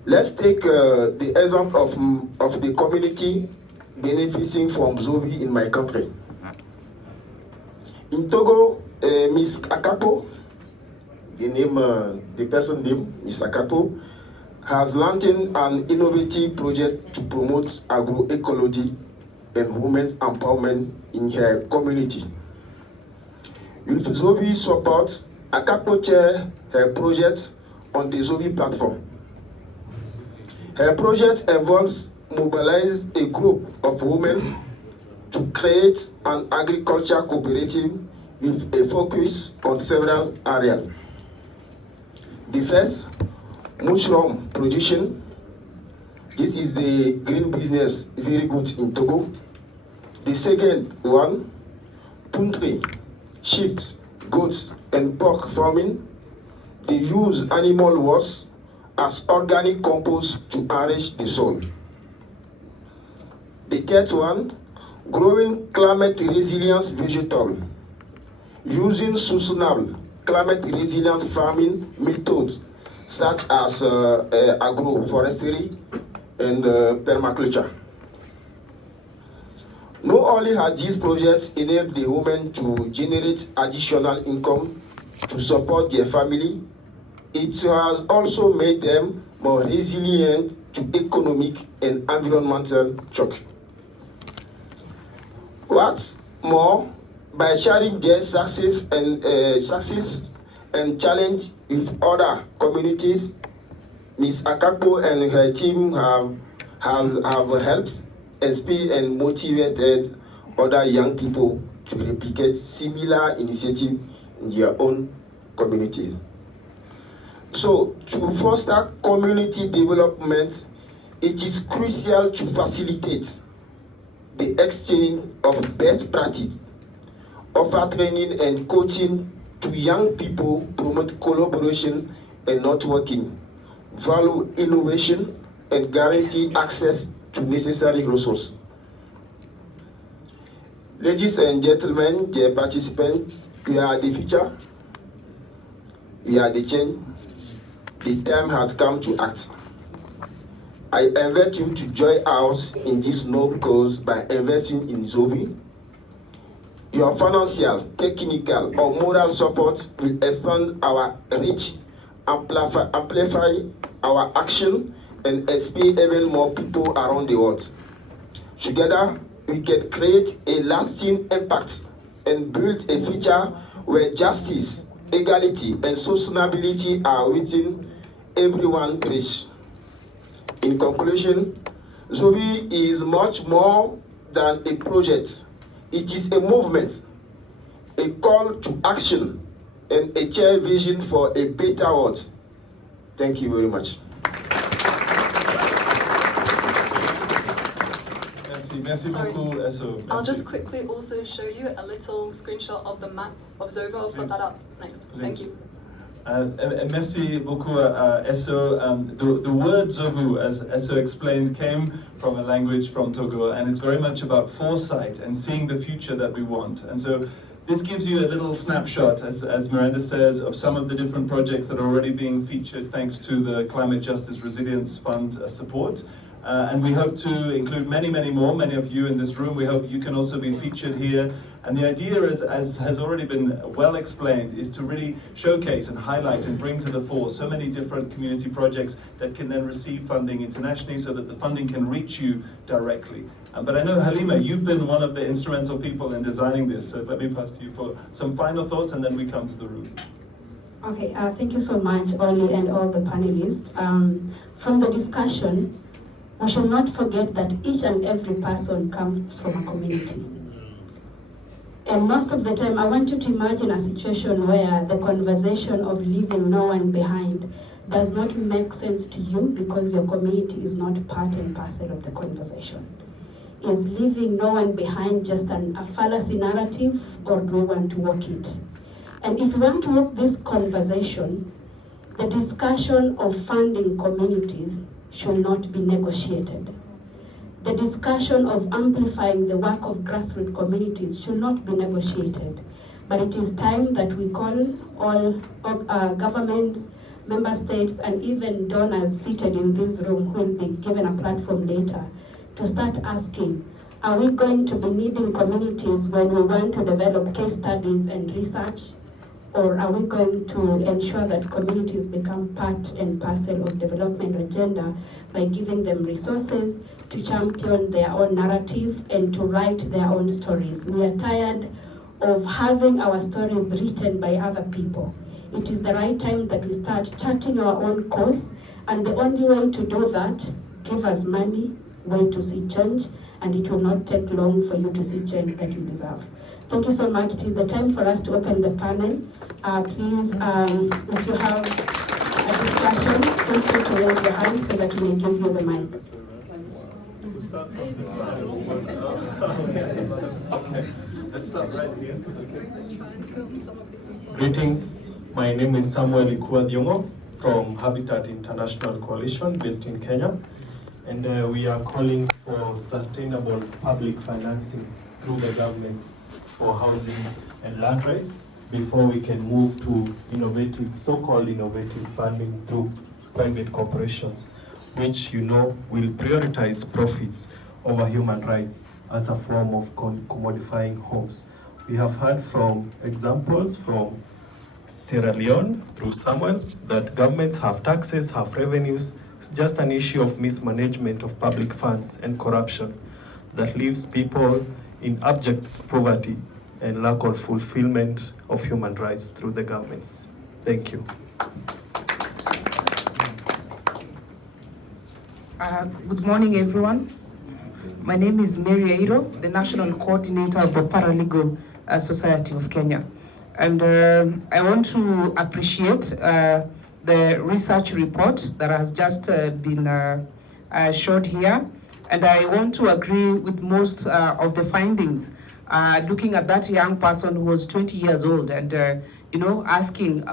Let's take the example of the community benefiting from Zovu in my country. In Togo, Miss Akapo, the person named Miss Akapo, has launched an innovative project to promote agroecology and women's empowerment in her community. With Zovu's support, Akapo chairs her project on the Zovu platform. Her project involves mobilizing a group of women to create an agriculture cooperative with a focus on several areas. The first, mushroom production. This is the green business, very good in Togo. The second one, poultry, sheep, goats, and pork farming. They use animal waste as organic compost to enrich the soil. The third one, growing climate resilience vegetable, using sustainable climate resilience farming methods such as agroforestry and permaculture. Not only has these projects enabled the women to generate additional income to support their family, it has also made them more resilient to economic and environmental shock. What's more, by sharing their success and challenge with other communities, Ms. Akapo and her team have helped inspire and motivated other young people to replicate similar initiatives in their own communities. So, to foster community development, it is crucial to facilitate the exchange of best practice, offer training and coaching to young people, promote collaboration and networking, value innovation, and guarantee access to necessary resources. Ladies and gentlemen, dear participants, we are the future, we are the change. The time has come to act. I invite you to join us in this noble cause by investing in Zovu. Your financial, technical, or moral support will extend our reach, amplify our action, and inspire even more people around the world. Together, we can create a lasting impact and build a future where justice, equality, and sustainability are within everyone's reach. In conclusion, Zovu is much more than a project. It is a movement, a call to action, and a shared vision for a better world. Thank you very much. Merci beaucoup, Esso. I'll just quickly also show you a little screenshot of the map of Zovu. I'll put that up next. Please. Thank you. Merci beaucoup, Esso. The word Zovu, as Esso explained, came from a language from Togo, and it's very much about foresight and seeing the future that we want. And so this gives you a little snapshot, as Miranda says, of some of the different projects that are already being featured thanks to the Climate Justice Resilience Fund support. And we hope to include many, many more. Many of you in this room, we hope you can also be featured here. And the idea is, as has already been well explained, is to really showcase and highlight and bring to the fore so many different community projects that can then receive funding internationally so that the funding can reach you directly. But I know, Hallima, you've been one of the instrumental people in designing this, so let me pass to you for some final thoughts and then we come to the room. Okay, thank you so much, Oli, and all the panelists. From the discussion, we should not forget that each and every person comes from a community. And most of the time, I want you to imagine a situation where the conversation of leaving no one behind does not make sense to you because your community is not part and parcel of the conversation. Is leaving no one behind just a fallacy narrative, or do we want to walk it? And if we want to walk this conversation, the discussion of funding communities should not be negotiated. The discussion of amplifying the work of grassroots communities should not be negotiated. But it is time that we call all governments, member states, and even donors seated in this room who will be given a platform later to start asking, are we going to be needing communities when we want to develop case studies and research? Or are we going to ensure that communities become part and parcel of development agenda by giving them resources to champion their own narrative and to write their own stories? We are tired of having our stories written by other people. It is the right time that we start charting our own course, and the only way to do that, give us money, way to see change, and it will not take long for you to see change that you deserve. Thank you so much. It is the time for us to open the panel. Please, if you have a discussion, feel free to raise your hand so that we may give you the mic. We'll start from this side. Okay, let's start right here. Greetings. My name is Samuel Ikuadiongo from Habitat International Coalition based in Kenya. And we are calling for sustainable public financing through the governments for housing and land rights before we can move to innovative, so-called innovative funding through private corporations, which will prioritize profits over human rights as a form of commodifying homes. We have heard from examples from Sierra Leone through Samuel that governments have taxes, have revenues. It's just an issue of mismanagement of public funds and corruption that leaves people in abject poverty and lack of fulfillment of human rights through the governments. Thank you. Good morning, everyone. My name is Mary Airo, the National Coordinator of the Paralegal Society of Kenya. And I want to appreciate the research report that has just been showed here. And I want to agree with most of the findings. Looking at that young person who was 20 years old and, asking,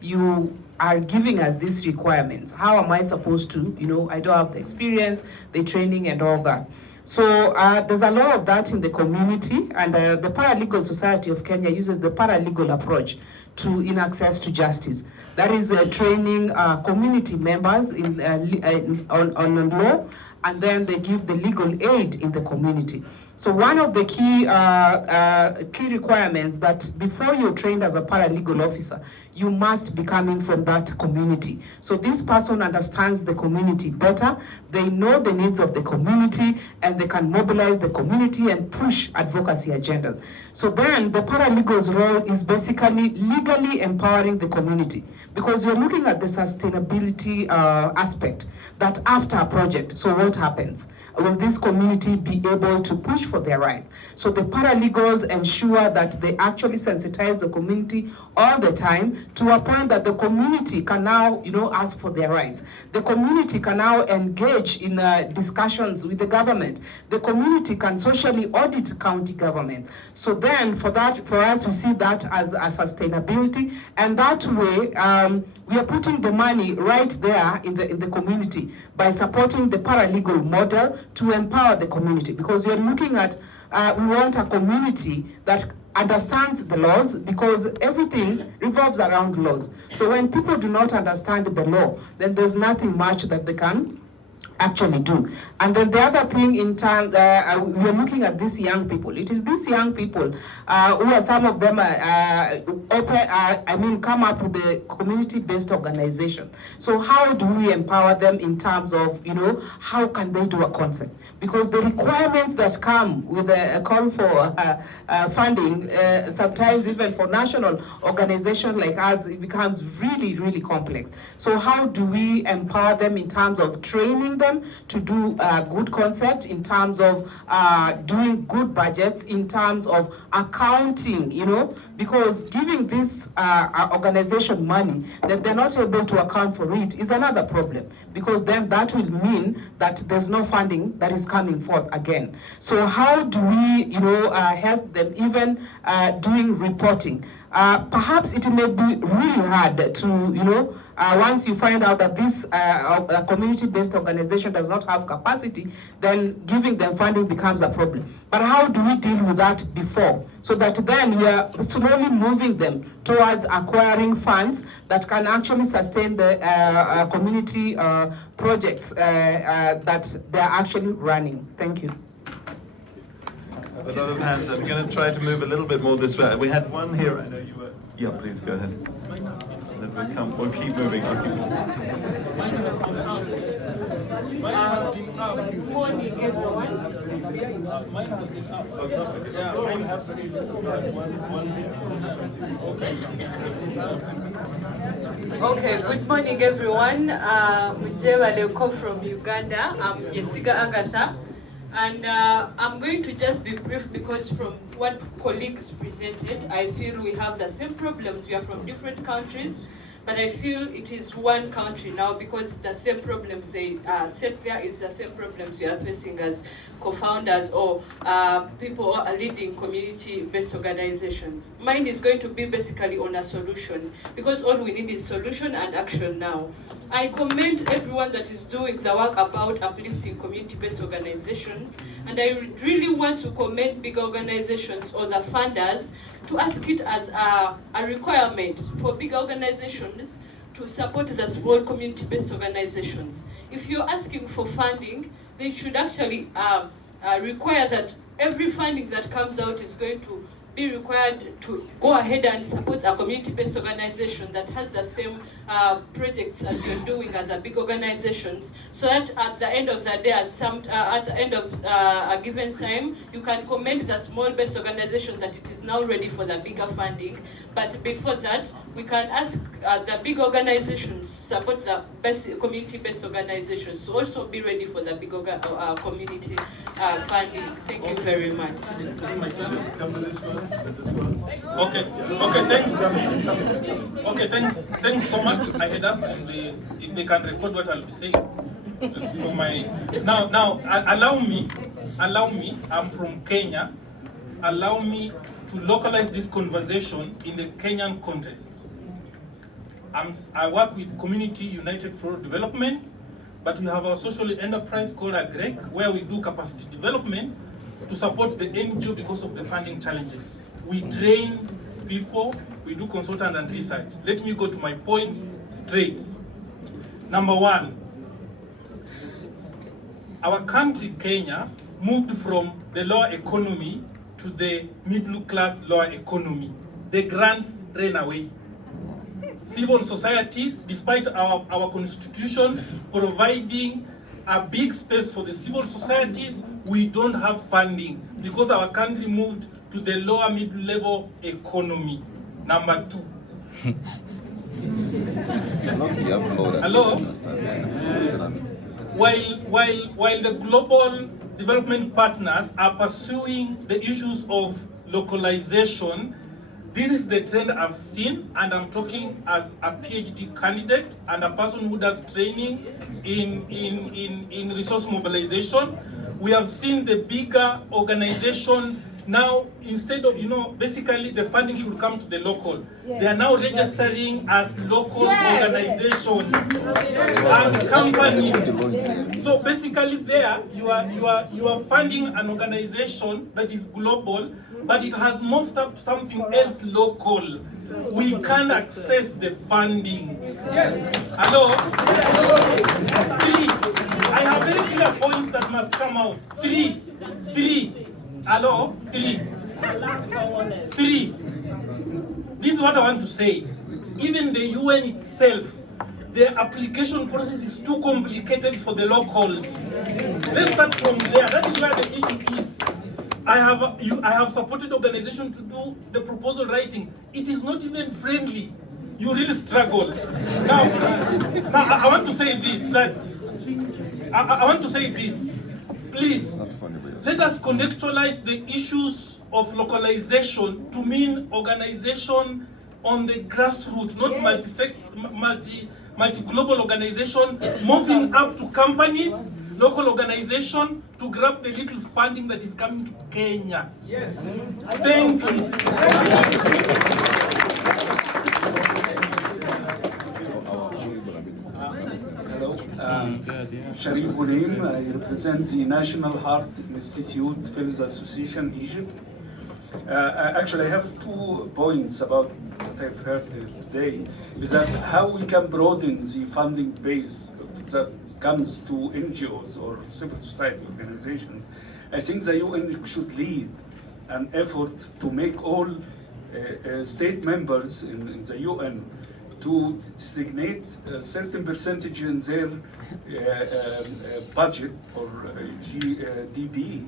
you are giving us these requirements. How am I supposed to, I don't have the experience, the training and all that. So there's a lot of that in the community, and the Paralegal Society of Kenya uses the paralegal approach in access to justice. That is training community members on law, and then they give the legal aid in the community. So one of the key requirements that before you're trained as a paralegal officer, you must be coming from that community. So this person understands the community better, they know the needs of the community, and they can mobilize the community and push advocacy agendas. So then the paralegal's role is basically legally empowering the community, because you're looking at the sustainability aspect, that after a project, so what happens? Will this community be able to push for their rights. So the paralegals ensure that they actually sensitize the community all the time to a point that the community can now, ask for their rights. The community can now engage in discussions with the government. The community can socially audit county government. So then for us, we see that as a sustainability, and that way we are putting the money right there in the community by supporting the paralegal model to empower the community, because we are looking at, we want a community that understands the laws, because everything revolves around laws. So when people do not understand the law, then there's nothing much that they can actually do. And then the other thing in terms, we're looking at these young people. It is these young people who are, some of them come up with a community-based organization. So how do we empower them in terms of, how can they do a concept? Because the requirements that come with a call for funding, sometimes even for national organizations like us, it becomes really, really complex. So how do we empower them in terms of training them to do good concept, in terms of doing good budgets, in terms of accounting, because giving this organization money that they're not able to account for it is another problem, because then that will mean that there's no funding that is coming forth again. So how do we, help them even doing reporting? Perhaps it may be really hard to, once you find out that this community-based organization does not have capacity, then giving them funding becomes a problem. But how do we deal with that before? So that then we are slowly moving them towards acquiring funds that can actually sustain the community projects that they're actually running. Thank you. A lot of hands. I'm going to try to move a little bit more this way. We had one here. I know you were. Yeah, please go ahead. We'll keep moving. Good morning, everyone. Okay, good morning, everyone. Mujewa Leko from Uganda. I'm Jessica Agatha. And I'm going to just be brief, because from what colleagues presented, I feel we have the same problems. We are from different countries, but I feel it is one country now, because the same problems they set there is the same problems we are facing as co-founders or people who are leading community-based organizations. Mine is going to be basically on a solution, because all we need is solution and action now. I commend everyone that is doing the work about uplifting community-based organizations, and I really want to commend big organizations or the funders to ask it as a requirement for big organizations to support the small community-based organizations. If you're asking for funding, they should actually require that every funding that comes out is going to be required to go ahead and support a community-based organization that has the same projects that you're doing as a big organizations, so that at the end of the day, at the end of a given time, you can commend the small-based organization that it is now ready for the bigger funding. But before that, we can ask the big organizations support the best community-based organizations to also be ready for the big community funding. Thank you very much. Thanks so much. I had asked if they can record what I'll be saying. Just for my now allow me, I'm from Kenya. Allow me to localize this conversation in the Kenyan context. I work with Community United for Development, but we have our social enterprise called AGREC, where we do capacity development to support the NGO because of the funding challenges. We train people, we do consultant and research. Let me go to my points straight. Number one, our country, Kenya, moved from the lower economy to the middle class lower economy. The grants ran away. Civil societies, despite our constitution providing a big space for the civil societies, we don't have funding because our country moved to the lower mid-level economy. Number two. Hello? While the global development partners are pursuing the issues of localization. This is the trend I've seen, and I'm talking as a PhD candidate and a person who does training in resource mobilization. We have seen the bigger organization now, instead of, basically the funding should come to the local. Yes. They are now registering as local organizations and companies. So basically there, you are funding an organization that is global, but it has moved up to something else local. We can't access the funding. Yes. Hello? Three. I have very clear points that must come out. Three. Hello? Three. This is what I want to say. Even the UN itself, the application process is too complicated for the locals. Let's start from there. That is where the issue is. I have supported organization to do the proposal writing. It is not even friendly. You really struggle. Now I want to say this, I want to say this. Please, let us contextualize the issues of localization to mean organization on the grassroots, not multi-global organization, moving up to companies, local organization, to grab the little funding that is coming to Kenya. Yes. Thank you. Sharif Ghulim, I represent the National Heart Institute Fellows Association Egypt. Actually, I have 2 points about what I've heard today, is that how we can broaden the funding base that comes to NGOs or civil society organizations. I think the UN should lead an effort to make all state members in the UN to designate a certain percentage in their budget or GDP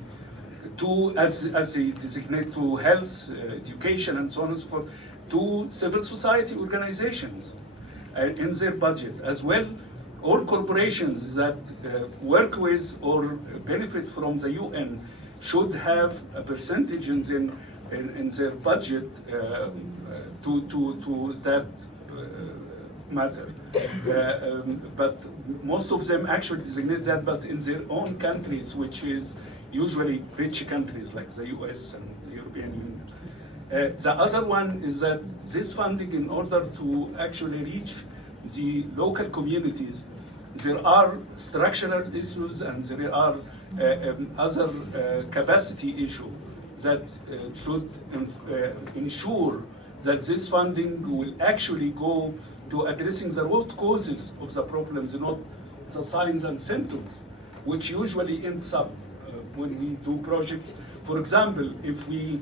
to, as they designate, to health, education, and so on and so forth, to civil society organizations in their budget. As well, all corporations that work with or benefit from the UN should have a percentage in their budget to that matter. But most of them actually designate that, but in their own countries, which is usually rich countries like the US and the European Union. The other one is that this funding, in order to actually reach the local communities, there are structural issues and there are other capacity issues that should ensure that this funding will actually go to addressing the root causes of the problems, not the signs and symptoms, which usually ends up when we do projects. For example, if the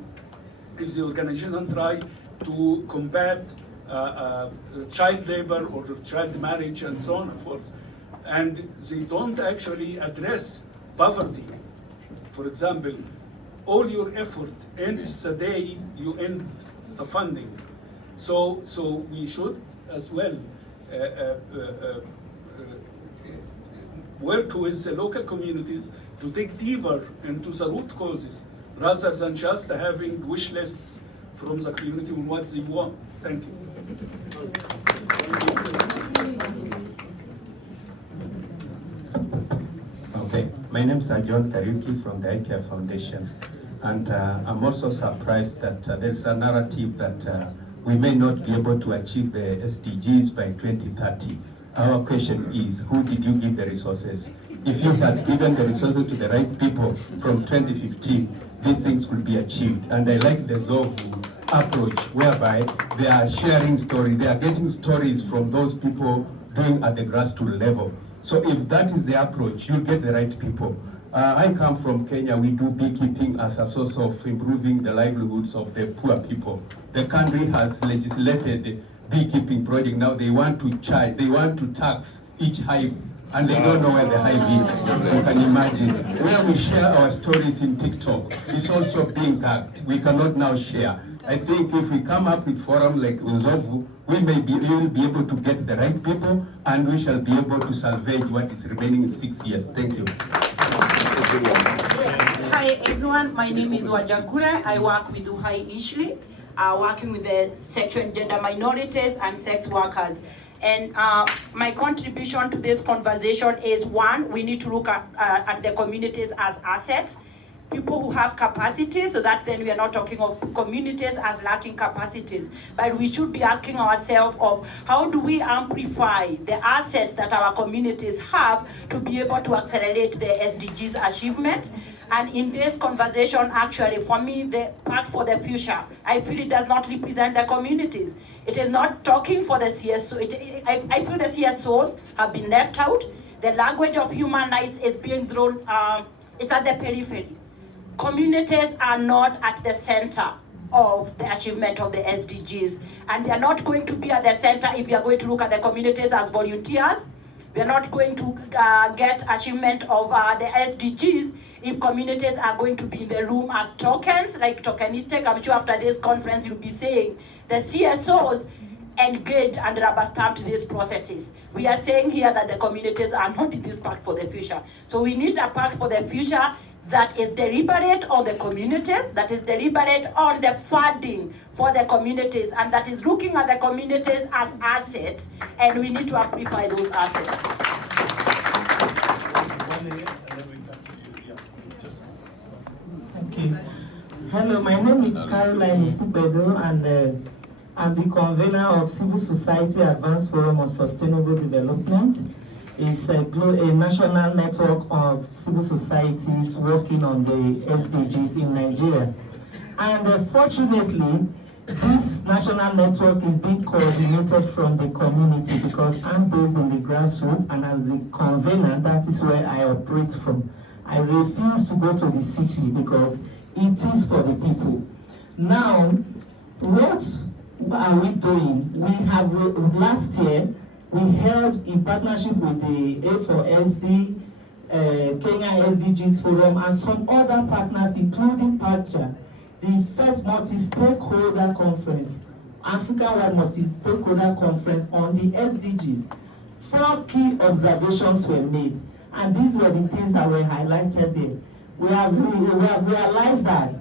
organization try to combat child labor or child marriage and so on and forth, and they don't actually address poverty, for example, all your effort ends the day you end the funding. So we should as well work with the local communities to dig deeper into the root causes, rather than just having wish lists from the community on what they want. Thank you. Okay, my name is John Kariuki from the IKEA Foundation, and I'm also surprised that there's a narrative that we may not be able to achieve the SDGs by 2030. Our question is, who did you give the resources? If you had given the resources to the right people from 2015, these things will be achieved. And I like the Zovu approach, whereby they are sharing stories, they are getting stories from those people doing at the grassroots level. So if that is the approach, you'll get the right people. I come from Kenya. We do beekeeping as a source of improving the livelihoods of the poor people. The country has legislated beekeeping project. Now they want to charge, they want to tax each hive, and they don't know where the hive is. You can imagine. Where we share our stories in TikTok, it's also being gagged. We cannot now share. I think if we come up with forum like Zovu, we will be able to get the right people, and we shall be able to salvage what is remaining in 6 years. Thank you. Hi everyone, my name is Wajakure. I work with Uhai Ishli, working with the sexual and gender minorities and sex workers. And my contribution to this conversation is, one, we need to look at the communities as assets, people who have capacity, so that then we are not talking of communities as lacking capacities, but we should be asking ourselves of how do we amplify the assets that our communities have to be able to accelerate the SDGs achievements. And in this conversation, actually, for me, the Pact for the Future, I feel it does not represent the communities. It is not talking for the CSO. I feel the CSOs have been left out. The language of human rights is being thrown, it's at the periphery. Communities are not at the center of the achievement of the SDGs. And they are not going to be at the center if we are going to look at the communities as volunteers. We are not going to get achievement of the SDGs if communities are going to be in the room as tokens, like tokenistic. I'm sure after this conference you'll be saying the CSOs engage and rubber stamped these processes. We are saying here that the communities are not in this Pact for the Future. So we need a Pact for the Future that is deliberate on the communities, that is deliberate on the funding for the communities, and that is looking at the communities as assets, and we need to amplify those assets. Thank you. Hello, my name is Karol, and I'm the convener of Civil Society Advanced Forum on Sustainable Development. It's a national network of civil societies working on the SDGs in Nigeria. And fortunately, this national network is being coordinated from the community because I'm based in the grassroots, and as the convener, that is where I operate from. I refuse to go to the city because it is for the people. Now, what are we doing? We have, last year, we held in partnership with the A4SD, Kenya SDGs Forum, and some other partners, including Gatsha, the first multi-stakeholder conference, African-wide multi-stakeholder conference on the SDGs. 4 key observations were made, and these were the things that were highlighted there. We have realized that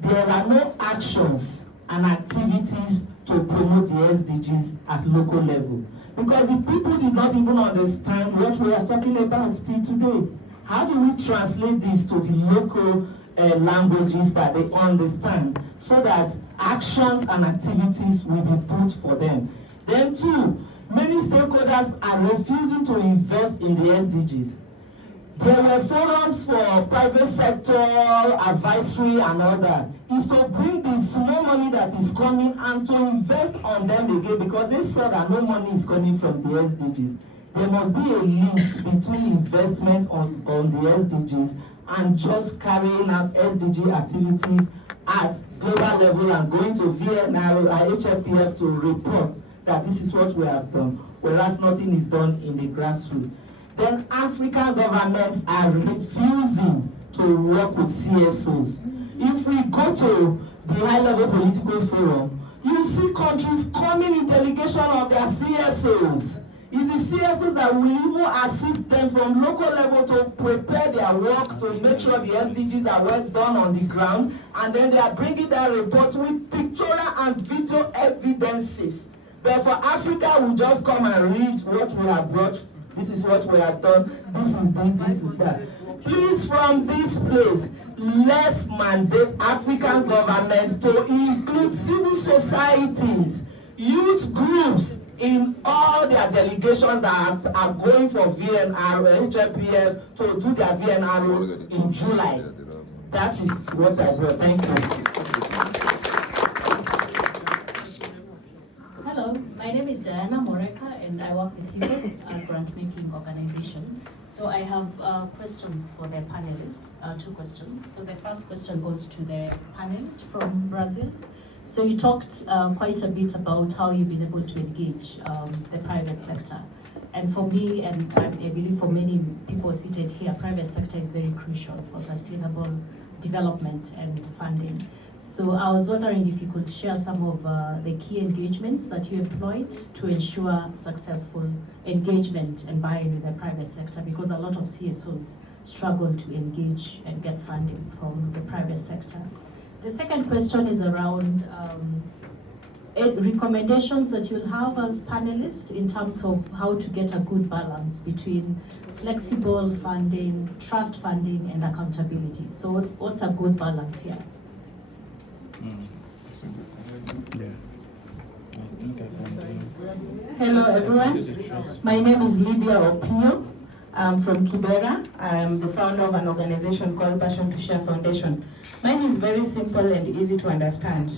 there are no actions and activities to promote the SDGs at local level. Because the people did not even understand what we are talking about till today. How do we translate this to the local languages that they understand so that actions and activities will be put for them? Then 2, many stakeholders are refusing to invest in the SDGs. There were forums for private sector, advisory and all that. Is to bring the small money that is coming and to invest on them again, because they saw that no money is coming from the SDGs. There must be a link between investment on the SDGs and just carrying out SDG activities at global level and going to VioNet or HLPF to report that this is what we have done, whereas nothing is done in the grassroots. Then African governments are refusing to work with CSOs. If we go to the high-level political forum, you see countries coming in delegation of their CSOs. It's the CSOs that will even assist them from local level to prepare their work to make sure the SDGs are well done on the ground, and then they are bringing their reports with pictorial and video evidences. But for Africa, we just come and read what we have brought. This is what we have done. This is this, this is that. Please, from this place, let's mandate African governments to include civil societies, youth groups in all their delegations that are going for VNR, HLPF, to do their VNR in July. That is what I brought. Thank you. Hello, my name is Diana Moreka and I work with HIPOS, a grant-making organization. So I have questions for the panelists, 2 questions. So the first question goes to the panelists from Brazil. So you talked quite a bit about how you've been able to engage the private sector. And for me, and I believe for many people seated here, private sector is very crucial for sustainable development and funding. So I was wondering if you could share some of the key engagements that you employed to ensure successful engagement and buy-in with the private sector, because a lot of CSOs struggle to engage and get funding from the private sector. The second question is around recommendations that you'll have as panelists in terms of how to get a good balance between flexible funding, trust funding, and accountability. So what's a good balance here? Hello everyone, my name is Lydia Opio. I'm from Kibera. I'm the founder of an organization called Passion to Share Foundation. Mine is very simple and easy to understand.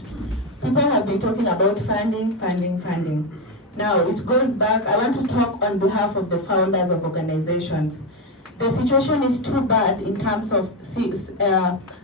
People have been talking about funding. Now it goes back, I want to talk on behalf of the founders of organizations. The situation is too bad in terms of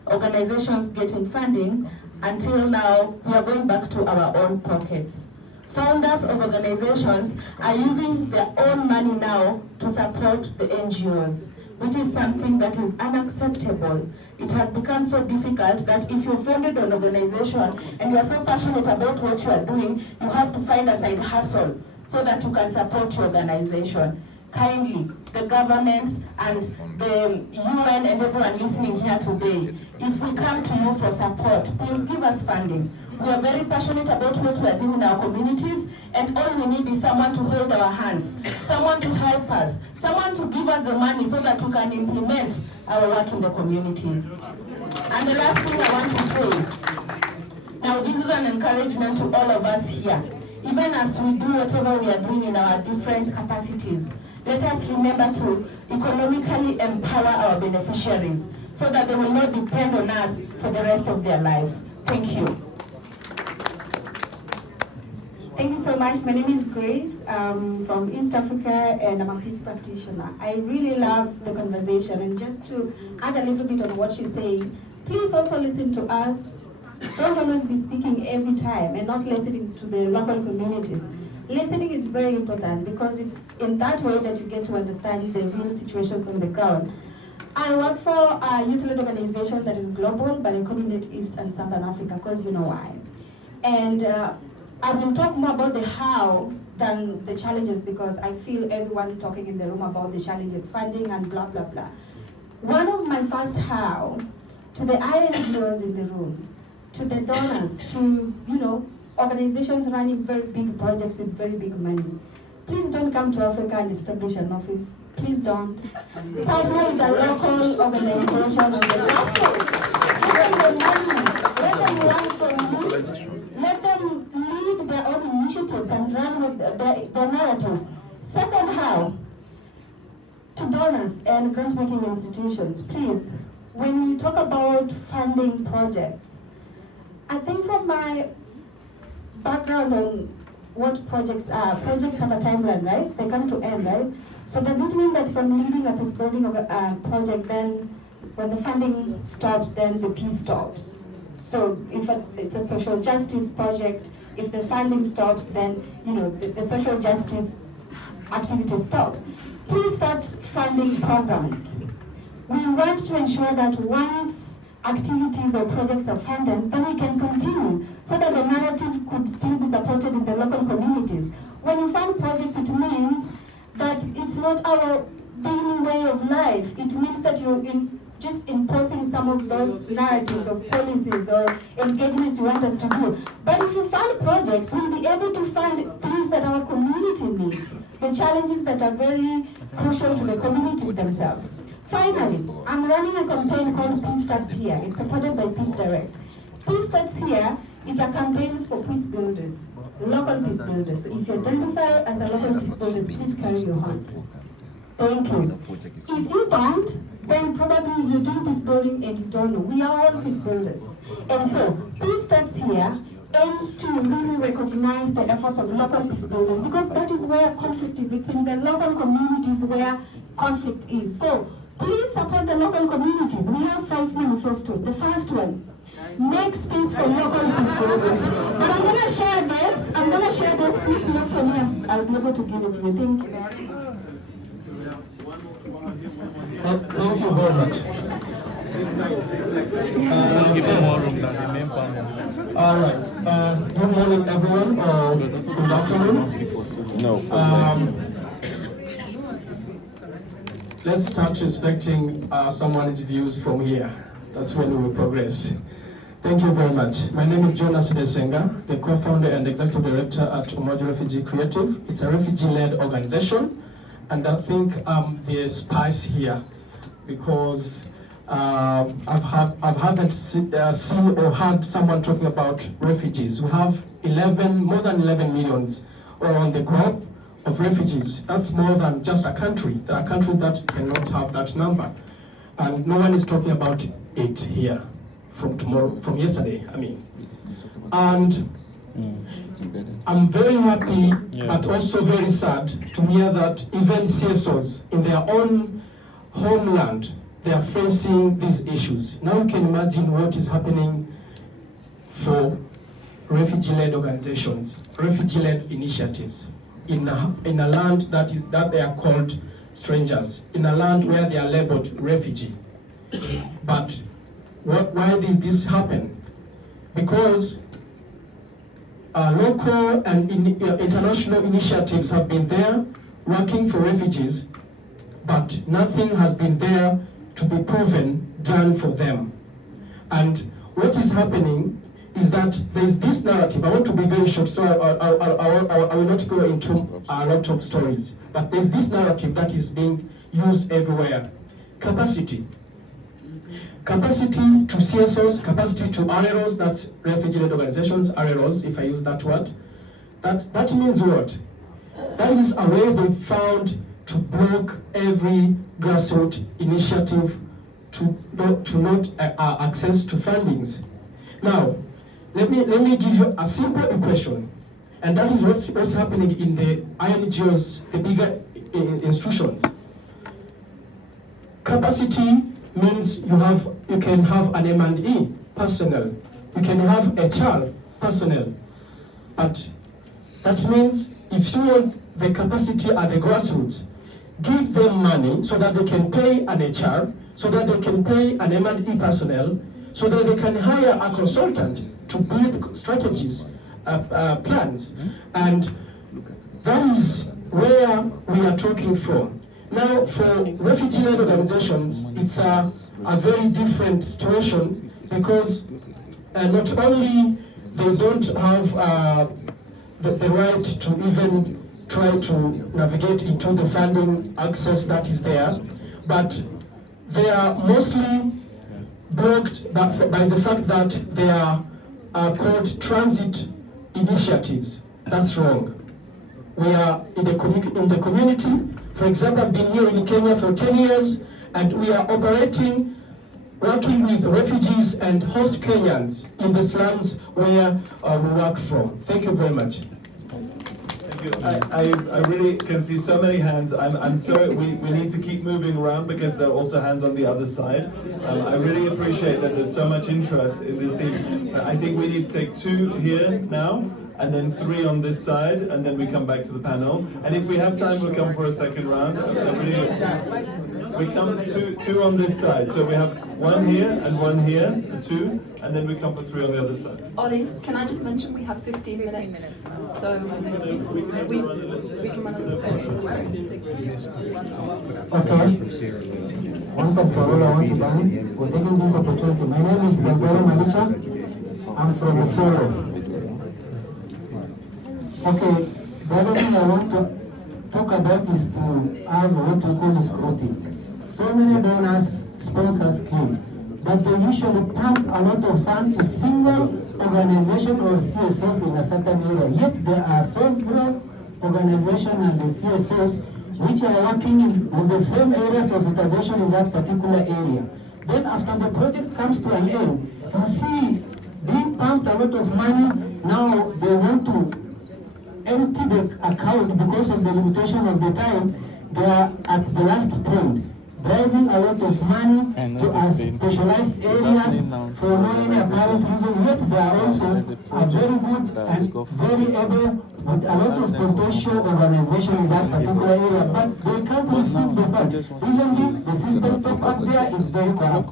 organizations getting funding. Until now, we are going back to our own pockets. Founders of organizations are using their own money now to support the NGOs, which is something that is unacceptable. It has become so difficult that if you founded an organization and you are so passionate about what you are doing, you have to find a side hustle so that you can support your organization. Kindly, the government and the UN and everyone listening here today, if we come to you for support, please give us funding. We are very passionate about what we are doing in our communities, and all we need is someone to hold our hands, someone to help us, someone to give us the money so that we can implement our work in the communities. And the last thing I want to say, now this is an encouragement to all of us here. Even as we do whatever we are doing in our different capacities, let us remember to economically empower our beneficiaries so that they will not depend on us for the rest of their lives. Thank you. Thank you so much. My name is Grace. I'm from East Africa and I'm a peace practitioner. I really love the conversation, and just to add a little bit on what she's saying, please also listen to us. Don't always be speaking every time and not listening to the local communities. Listening is very important because it's in that way that you get to understand the real situations on the ground. I work for a youth-led organization that is global, but I coordinate East and Southern Africa called VioNet. And I will talk more about the how than the challenges because I feel everyone talking in the room about the challenges, funding and blah, blah, blah. One of my first how, to the INGOs in the room, to the donors, to, organizations running very big projects with very big money. Please don't come to Africa and establish an office. Please don't. Partner with the local organizations on the grassroots. Give them the money. Let them run for you. Let them lead their own initiatives and run with their narratives. Second how, to donors and grant-making institutions, please, when you talk about funding projects, I think from my background on what projects are, projects have a timeline, right? They come to end, right? So does it mean that if I'm leading a peace building project, then when the funding stops, then the peace stops? So if it's a social justice project, if the funding stops, then the social justice activities stop. Please start funding programs. We want to ensure that once activities or projects are funded, then we can continue so that the narrative could still be supported in the local communities. When you fund projects, it means that it's not our daily way of life. It means that you're just imposing some of those narratives of policies or engagements you want us to do. But if you fund projects, we'll be able to fund things that our community needs, the challenges that are very crucial to the communities themselves. Finally, I'm running a campaign called Peace Starts Here. It's supported by Peace Direct. Peace Starts Here is a campaign for peace builders, local peace builders. So if you identify as a local peace builder, please carry your hand. Thank you. If you don't, then probably you're doing peace building and you don't know. We are all peace builders. And so, Peace Starts Here aims to really recognize the efforts of local peace builders because that is where conflict is. It's in the local communities where conflict is. So, please support the local communities. We have 5 manifestos. The first one, make space for local peace builders. But I'm going to share this. Please not for me. I'll be able to give it to you. Thank you. Thank you very much. Give them more room than the main panel. All right. Good morning, everyone. Good afternoon. No. let's start respecting someone's views from here. That's when we will progress. Thank you very much. My name is Jeunes, the co-founder and executive director at Umoja Refugee Creative. It's a refugee-led organization, and I think there's spice here because I've haven't seen or heard someone talking about refugees. We have more than 11 millions on the globe of refugees. That's more than just a country. There are countries that cannot have that number, and no one is talking about it here. From yesterday, I mean. And I'm very happy, but also very sad to hear that even CSOs in their own homeland, they are facing these issues. Now you can imagine what is happening for refugee-led organizations, refugee-led initiatives in a land that they are called strangers, in a land where they are labeled refugee. But why did this happen? Because local and international initiatives have been there working for refugees, but nothing has been there to be proven done for them. And what is happening is that there is this narrative. I want to be very short, so I will not go into a lot of stories, but there's this narrative that is being used everywhere. Capacity to CSOs, capacity to RLOs, that's refugee-led organizations, RLOs, if I use that word. That means what? That is a way they found to block every grassroots initiative to not access to fundings. Now, let me give you a simple equation, and that is what's happening in the INGOs, the bigger institutions. Capacity means you can have an M&E personnel, you can have HR personnel, but that means if you want the capacity at the grassroots, give them money so that they can pay an HR, so that they can pay an M&E personnel, so that they can hire a consultant to build strategies, plans, and that is where we are talking from. Now, for refugee-led organizations, it's a very different situation because not only they don't have the right to even try to navigate into the funding access that is there, but they are mostly blocked by the fact that they are called transit initiatives. That's wrong. We are in the community. For example, I've been here in Kenya for 10 years, and we are operating, working with refugees and host Kenyans in the slums where we work from. Thank you very much. Thank you. I really can see so many hands. I'm sorry, we need to keep moving around because there are also hands on the other side. I really appreciate that there's so much interest in this team. I think we need to take 2 here now, and then 3 on this side, and then we come back to the panel. And if we have time, we'll come for a second round. We come 2 on this side. So we have 1 here and 1 here, 2, and then we come for 3 on the other side. Ollie, can I just mention we have 15 minutes, so we can run a little bit. Okay. Once and for all, I want to thank for taking this opportunity. My name is Gatsha Malicha. I'm from Esso. Okay, the other thing I want to talk about is to have what we call scrutiny. So many donors, sponsors came, but they usually pump a lot of funds to single organization or CSOs in a certain area. Yet there are several organizations and the CSOs which are working in the same areas of intervention in that particular area. Then after the project comes to an end, you see being pumped a lot of money. Now they want to empty the account because of the limitation of the time. They are at the last point, driving a lot of money to specialized areas for no any apparent reason. Yet they are also a very good and very able with a lot of potential organization in that particular area, but they can't receive the fund. Usually the system top up there is very corrupt.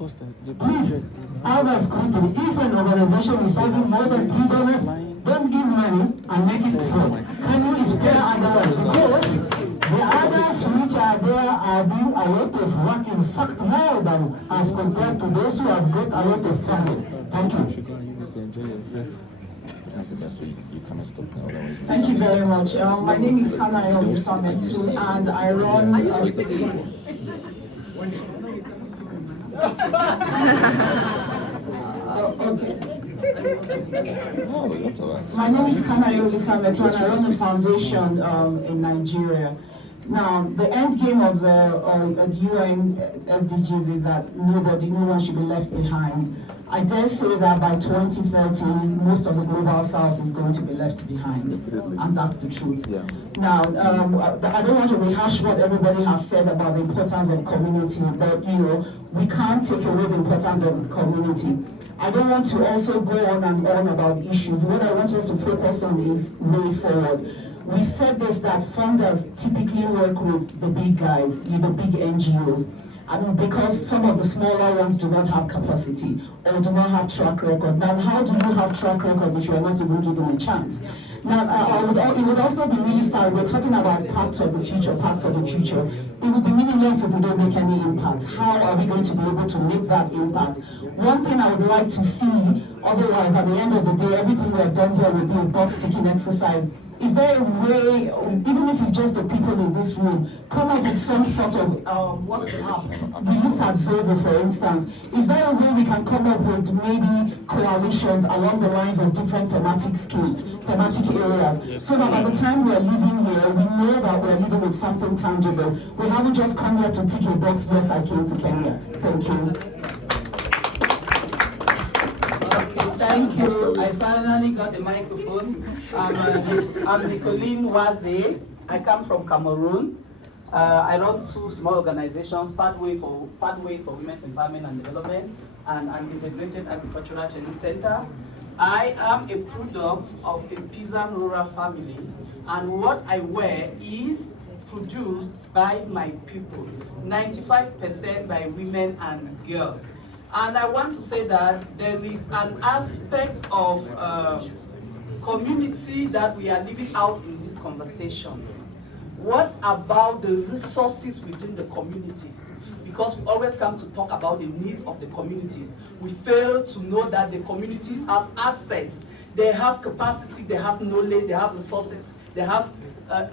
Please have a scrutiny. If an organization is having more than 3 donors, don't give money and make it fraud. Can you spare otherwise? Because the others which are there are are doing a lot of work, in fact more than as compared to those who have got a lot of trouble. Thank you. That's the best way. You cannot stop now. Thank you very much. My name is Karol and I run. Okay. My name is Karol and I run a foundation in Nigeria. Now, the end game of the UN SDGs is that no one should be left behind. I dare say that by 2030, most of the global south is going to be left behind, and that's the truth. Yeah. Now, I don't want to rehash what everybody has said about the importance of community, but we can't take away the importance of community. I don't want to also go on and on about issues. What I want us to focus on is way forward. We said this, that funders typically work with the big guys, with the big NGOs. Because some of the smaller ones do not have capacity or do not have track record. Now, how do you have track record if you are not even given a chance? Now, it would also be really sad. We're talking about parts of the future, parts of the future. It would be meaningless if we don't make any impact. How are we going to be able to make that impact? One thing I would like to see, otherwise at the end of the day, everything we have done here will be a box-ticking exercise. Is there a way, even if it's just the people in this room, come up with some sort of, what's the app? We looked at Zovu, for instance. Is there a way we can come up with maybe coalitions along the lines of different thematic skills, thematic areas, so that by the time we're leaving here, we know that we're living with something tangible. We haven't just come here to tick a box, yes, I came to Kenya. Thank you. Thank you. I finally got the microphone. I'm Nicoline Waze. I come from Cameroon. I run two small organizations, Pathways for Women's Empowerment and Development, and an Integrated Agricultural Training Center. I am a product of a peasant rural family, and what I wear is produced by my people, 95% by women and girls. And I want to say that there is an aspect of community that we are leaving out in these conversations. What about the resources within the communities? Because we always come to talk about the needs of the communities. We fail to know that the communities have assets. They have capacity, they have knowledge, they have resources, they have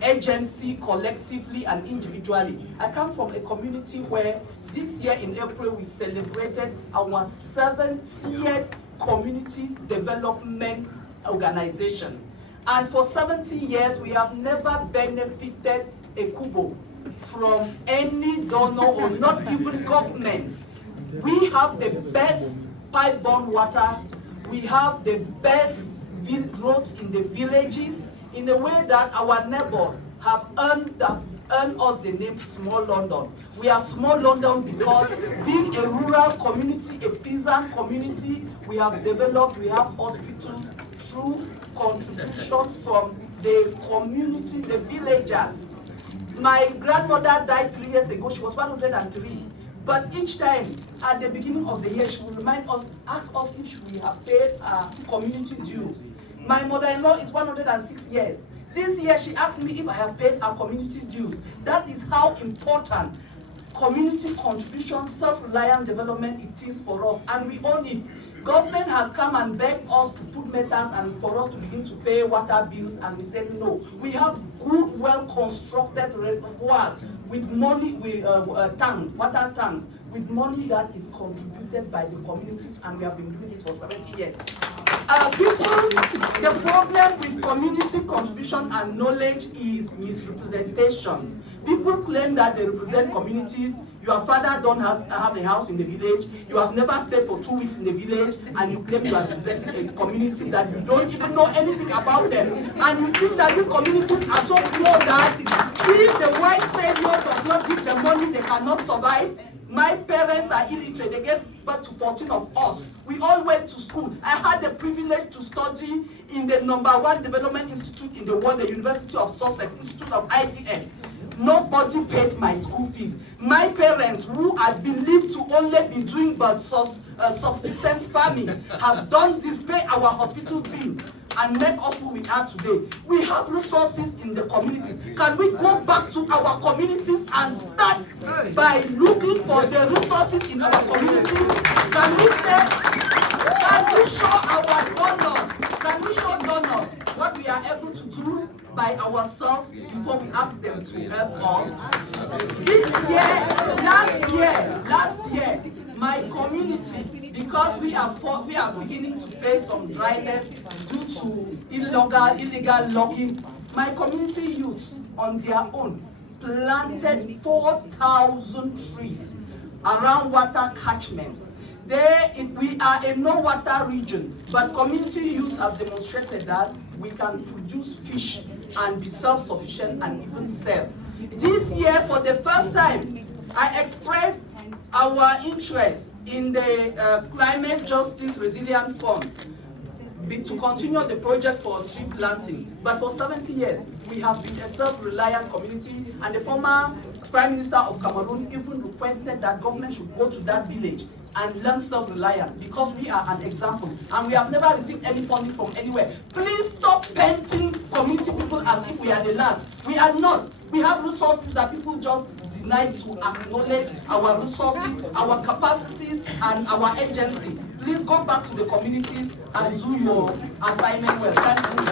agency collectively and individually. I come from a community where this year in April we celebrated our 70th community development organization. And for 70 years we have never benefited a kubo from any donor or not even government. We have the best pipe-borne water, we have the best roads in the villages, in a way that our neighbors have earned us the name Small London. We are Small London because being a rural community, a peasant community, we have developed, we have hospitals through contributions from the community, the villagers. My grandmother died 3 years ago, she was 103. But each time, at the beginning of the year, she will remind us, ask us if we have paid our community dues. My mother-in-law is 106 years. This year, she asked me if I have paid our community dues. That is how important community contribution, self-reliant development it is for us, and we own it. Government has come and begged us to put meters and for us to begin to pay water bills, and we said no. We have good, well-constructed reservoirs with money, with water tanks, with money that is contributed by the communities, and we have been doing this for 70 years. The problem with community contribution and knowledge is misrepresentation. People claim that they represent communities. Your father don't have a house in the village. You have never stayed for 2 weeks in the village, and you claim you are representing a community that you don't even know anything about them. And you think that these communities are so poor that if the white savior does not give them money, they cannot survive. My parents are illiterate. They gave birth to 14 of us. We all went to school. I had the privilege to study in the #1 development institute in the world, the University of Sussex, Institute of ITS. Nobody paid my school fees. My parents, who are believed to only be doing but subsistence farming, have done this, pay our hospital bills. and make us who we are today. We have resources in the communities. Can we go back to our communities and start by looking for the resources in our communities? Can we show our donors? Can we show donors what we are able to do by ourselves before we ask them to help us? Last year, my community, because we are beginning to face some dryness due to illegal logging, my community youth on their own planted 4,000 trees around water catchments. We are a no-water region, but community youth have demonstrated that we can produce fish and be self-sufficient and even sell. This year, for the first time, I expressed our interest in the Climate Justice Resilient Fund to continue the project for tree planting. But for 70 years, we have been a self-reliant community, and the former Prime Minister of Cameroon even requested that government should go to that village and learn self-reliance, because we are an example and we have never received any funding from anywhere. Please stop painting community people as if we are the last. We are not. We have resources that people just deny to acknowledge our resources, our capacities, and our agency. Please go back to the communities and do your assignment well. Thank you.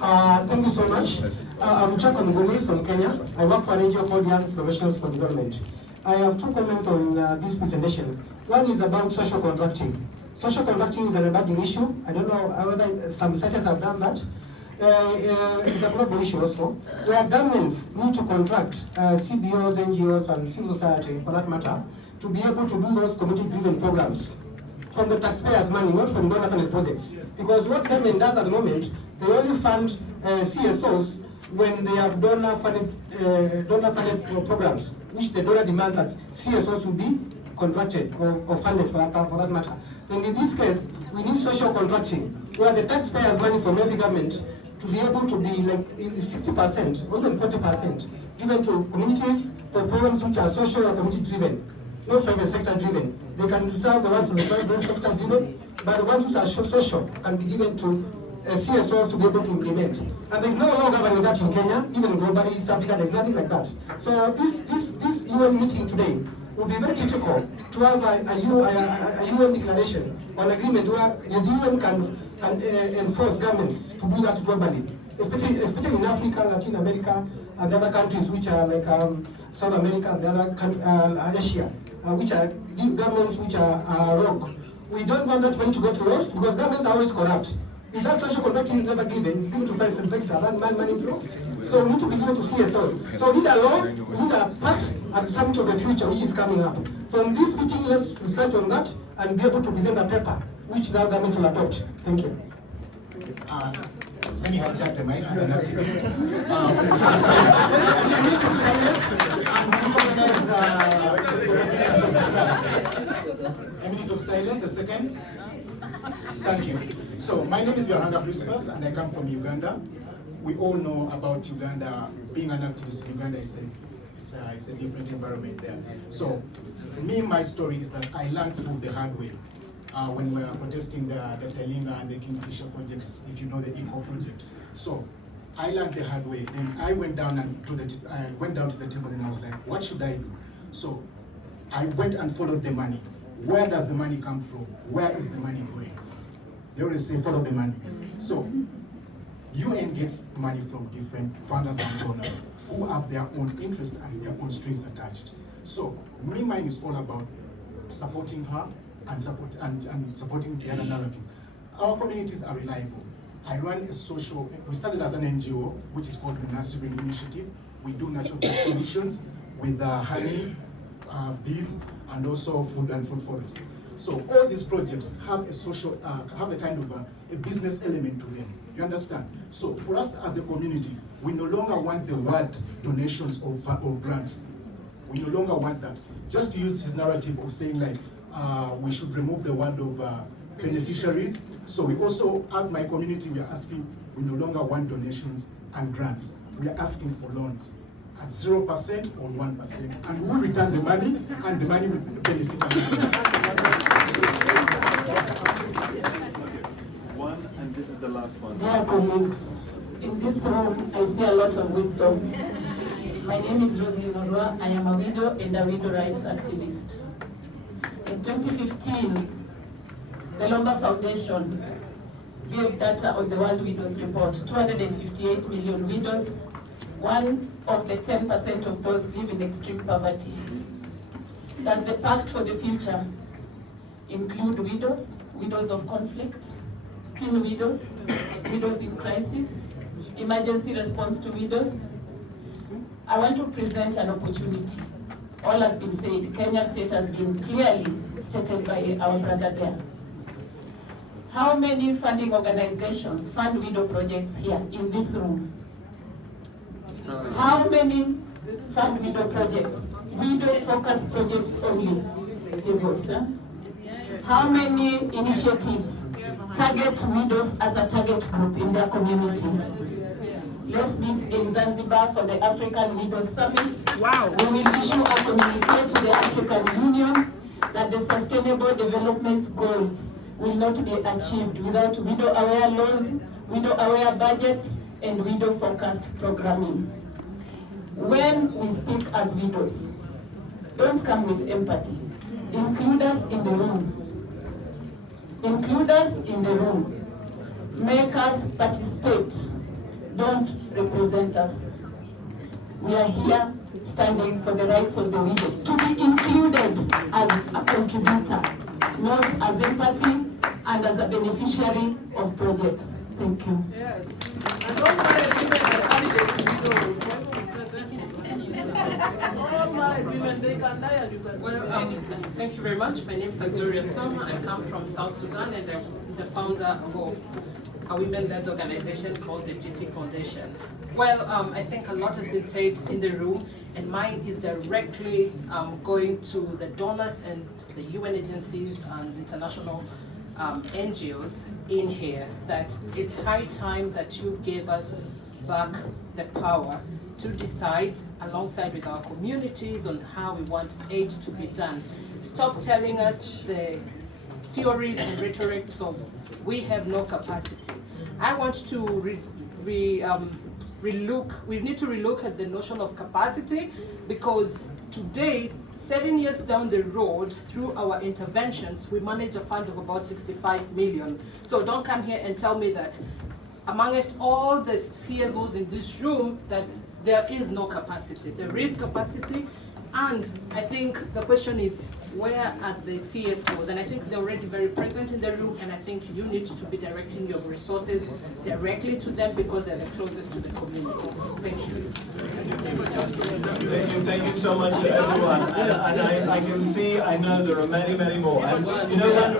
Thank you so much. I'm Chaka Ngumi from Kenya. I work for an NGO called Young Professionals for Development. I have two comments on this presentation. One is about social contracting. Social contracting is an emerging issue. I don't know whether some centers have done that. It's a global issue also, where governments need to contract CBOs, NGOs, and civil society, for that matter, to be able to do those community-driven programs from the taxpayers' money, not from donor-funded projects. Because what government does at the moment, they only fund CSOs when they have donor-funded programs, which the donor demands that CSOs should be contracted or funded for that matter. Then in this case, we need social contracting, where the taxpayers' money from every government to be able to be like 60%, or even 40%, given to communities for programs which are social or community-driven, not private sector-driven. They can reserve the ones from the private sector-driven, but the ones which are social can be given to CSOs to be able to implement. And there's no law governing that in Kenya, even globally, East Africa, there's nothing like that. So this UN meeting today will be very critical to have a UN declaration on agreement where the UN can enforce governments to do that globally, especially in Africa, Latin America, and the other countries which are like South America and the other Asia, which are governments which are rogue. We don't want that money to go to lost, because governments are always corrupt. If that social contracting is never given, it's given to private sector, that money is lost. So we need to be given to CSOs. So we need a law, we need a pact at the summit of the future, which is coming up. From this meeting, let's research on that and be able to present a paper, which now governments will adopt. Thank you. Let me hijack the mic as an activist. A minute of silence, a second. Thank you. So, my name is Joshua Alade, and I come from Uganda. We all know about Uganda. Being an activist in Uganda is a different environment there. So, my story is that I learned through the hard way. When we were protesting the Telinga and the Kingfisher projects, if you know the Eco project. So I learned the hard way. Then I went down to the table and I was like, what should I do? So I went and followed the money. Where does the money come from? Where is the money going? They always say follow the money. So UN gets money from different funders and donors who have their own interest and their own strings attached. So mine is all about supporting her and supporting the other narrative. Our communities are reliable. I run a social, we started as an NGO, which is called the Nursery Initiative. We do natural based solutions with honey, bees, and also food and food forest. So all these projects have a social, have a kind of a business element to them. You understand? So for us as a community, we no longer want the word donations or grants. We no longer want that. Just to use his narrative of saying like, we should remove the word of beneficiaries. So we also, as my community, we are asking, we no longer want donations and grants. We are asking for loans. at 0% or 1%, and we'll return the money, and the money will benefit us. One, and this is the last one. Dear colleagues, in this room I see a lot of wisdom. My name is Rosie Norua. I am a widow and a widow rights activist. In 2015, the Lomba Foundation gave data on the World Widows Report. 258 million widows. One of the 10% of those live in extreme poverty. Does the Pact for the Future include widows, widows of conflict, teen widows, widows in crisis, emergency response to widows? I want to present an opportunity. All has been said. Kenya state has been clearly stated by our brother there. How many funding organizations fund widow projects here in this room? How many fund widow projects? Widow-focused projects only. How many initiatives target widows as a target group in their community? Let's meet in Zanzibar for the African Widows Summit. Wow. We will issue a communique to the African Union that the Sustainable Development Goals will not be achieved without widow-aware laws, widow-aware budgets, and widow-focused programming. When we speak as widows, don't come with empathy. Include us in the room. Include us in the room. Make us participate. Don't represent us. We are here standing for the rights of the widow, to be included as a contributor, not as empathy and as a beneficiary of projects. Thank you. Yes. And don't worry, thank you very much. My name is Gloria Soma. I come from South Sudan and I'm the founder of a women-led organization called the GT Foundation. Well, I think a lot has been said in the room, and mine is directly going to the donors and the UN agencies and international NGOs in here, that it's high time that you gave us back the power to decide alongside with our communities on how we want aid to be done. Stop telling us the theories and rhetorics of we have no capacity. I want to we need to relook at the notion of capacity, because today, 7 years down the road, through our interventions, we manage a fund of about 65 million. So don't come here and tell me that amongst all the CSOs in this room that there is no capacity. There is capacity, and I think the question is, where are the CSOs? And I think they're already very present in the room, and I think you need to be directing your resources directly to them because they're the closest to the community. Thank you. Thank you so much to everyone. And I can see, I know there are many, many more. And you know what,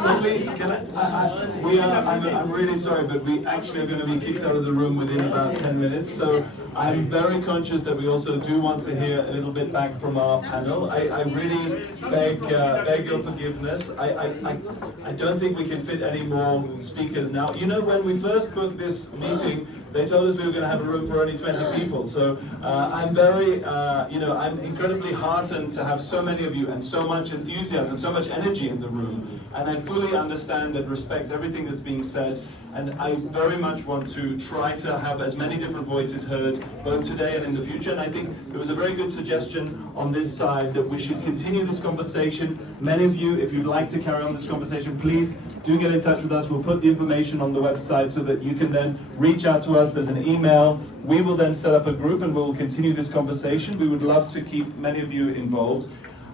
really, I'm really sorry, but we actually are going to be kicked out of the room within about 10 minutes. So I'm very conscious that we also do want to hear a little bit back from our panel. I really beg your forgiveness. I don't think we can fit any more speakers now. You know, when we first booked this meeting, they told us we were going to have a room for only 20 people. So I'm very, I'm incredibly heartened to have so many of you and so much enthusiasm, so much energy in the room. And I fully understand and respect everything that's being said. And I very much want to try to have as many different voices heard, both today and in the future. And I think there was a very good suggestion on this side that we should continue this conversation. Many of you, if you'd like to carry on this conversation, please do get in touch with us. We'll put the information on the website so that you can then reach out to us. There's an email. We will then set up a group and we'll continue this conversation. We would love to keep many of you involved.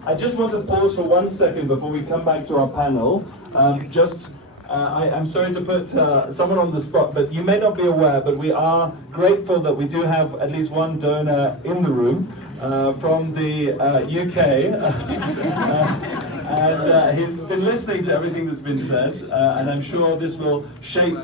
I just want to pause for 1 second before we come back to our panel. I'm sorry to put someone on the spot, but you may not be aware, but we are grateful that we do have at least one donor in the room from the UK. And he's been listening to everything that's been said, and I'm sure this will shape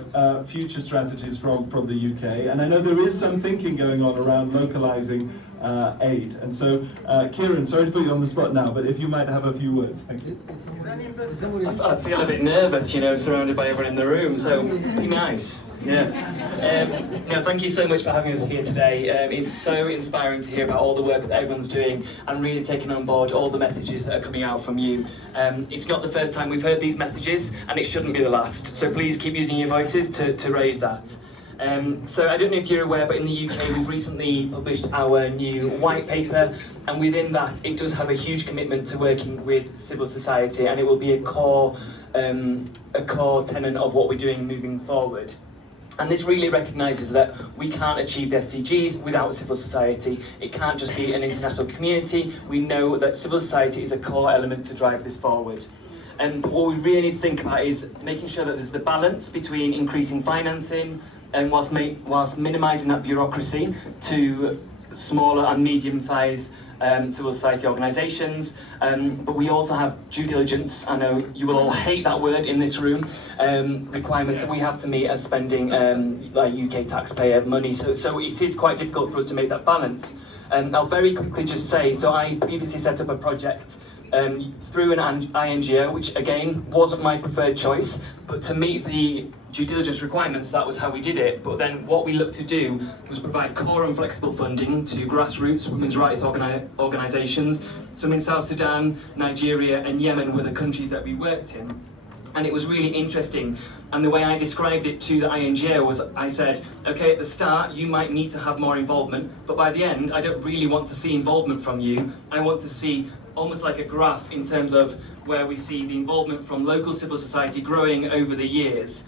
future strategies from the UK. And I know there is some thinking going on around localizing aid. And so, Kieran, sorry to put you on the spot now, but if you might have a few words, thank you. I feel a bit nervous, you know, surrounded by everyone in the room, so be nice. Yeah. No, thank you so much for having us here today. It's so inspiring to hear about all the work that everyone's doing and really taking on board all the messages that are coming out from you. It's not the first time we've heard these messages, and it shouldn't be the last. So please keep using your voices to raise that. So I don't know if you're aware, but in the UK we've recently published our new white paper, and within that it does have a huge commitment to working with civil society, and it will be a core tenet of what we're doing moving forward. And this really recognises that we can't achieve the SDGs without civil society. It can't just be an international community. We know that civil society is a core element to drive this forward. And what we really need to think about is making sure that there's the balance between increasing financing and whilst minimising that bureaucracy to smaller and medium-sized civil society organisations, but we also have due diligence. I know you will all hate that word in this room, requirements that we have to meet as spending like UK taxpayer money, so it is quite difficult for us to make that balance. I'll very quickly just say, so I previously set up a project through an INGO, which again wasn't my preferred choice, but to meet the due diligence requirements, that was how we did it. But then what we looked to do was provide core and flexible funding to grassroots women's rights organisations. Some in South Sudan, Nigeria and Yemen were the countries that we worked in. And it was really interesting. And the way I described it to the INGO was, I said, okay, at the start, you might need to have more involvement, but by the end, I don't really want to see involvement from you. I want to see almost like a graph in terms of where we see the involvement from local civil society growing over the years.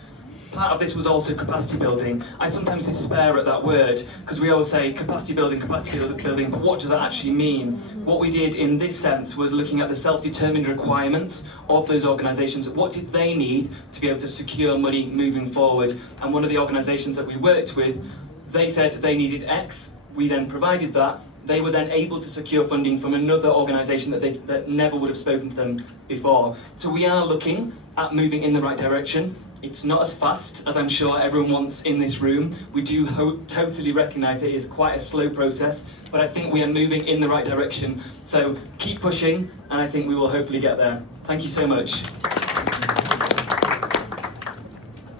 Part of this was also capacity building. I sometimes despair at that word because we always say capacity building, but what does that actually mean? What we did in this sense was looking at the self-determined requirements of those organisations. What did they need to be able to secure money moving forward? And one of the organisations that we worked with, they said they needed X, we then provided that. They were then able to secure funding from another organisation that never would have spoken to them before. So we are looking at moving in the right direction. It's not as fast as I'm sure everyone wants in this room. We do totally recognise that it is quite a slow process, but I think we are moving in the right direction. So keep pushing, and I think we will hopefully get there. Thank you so much.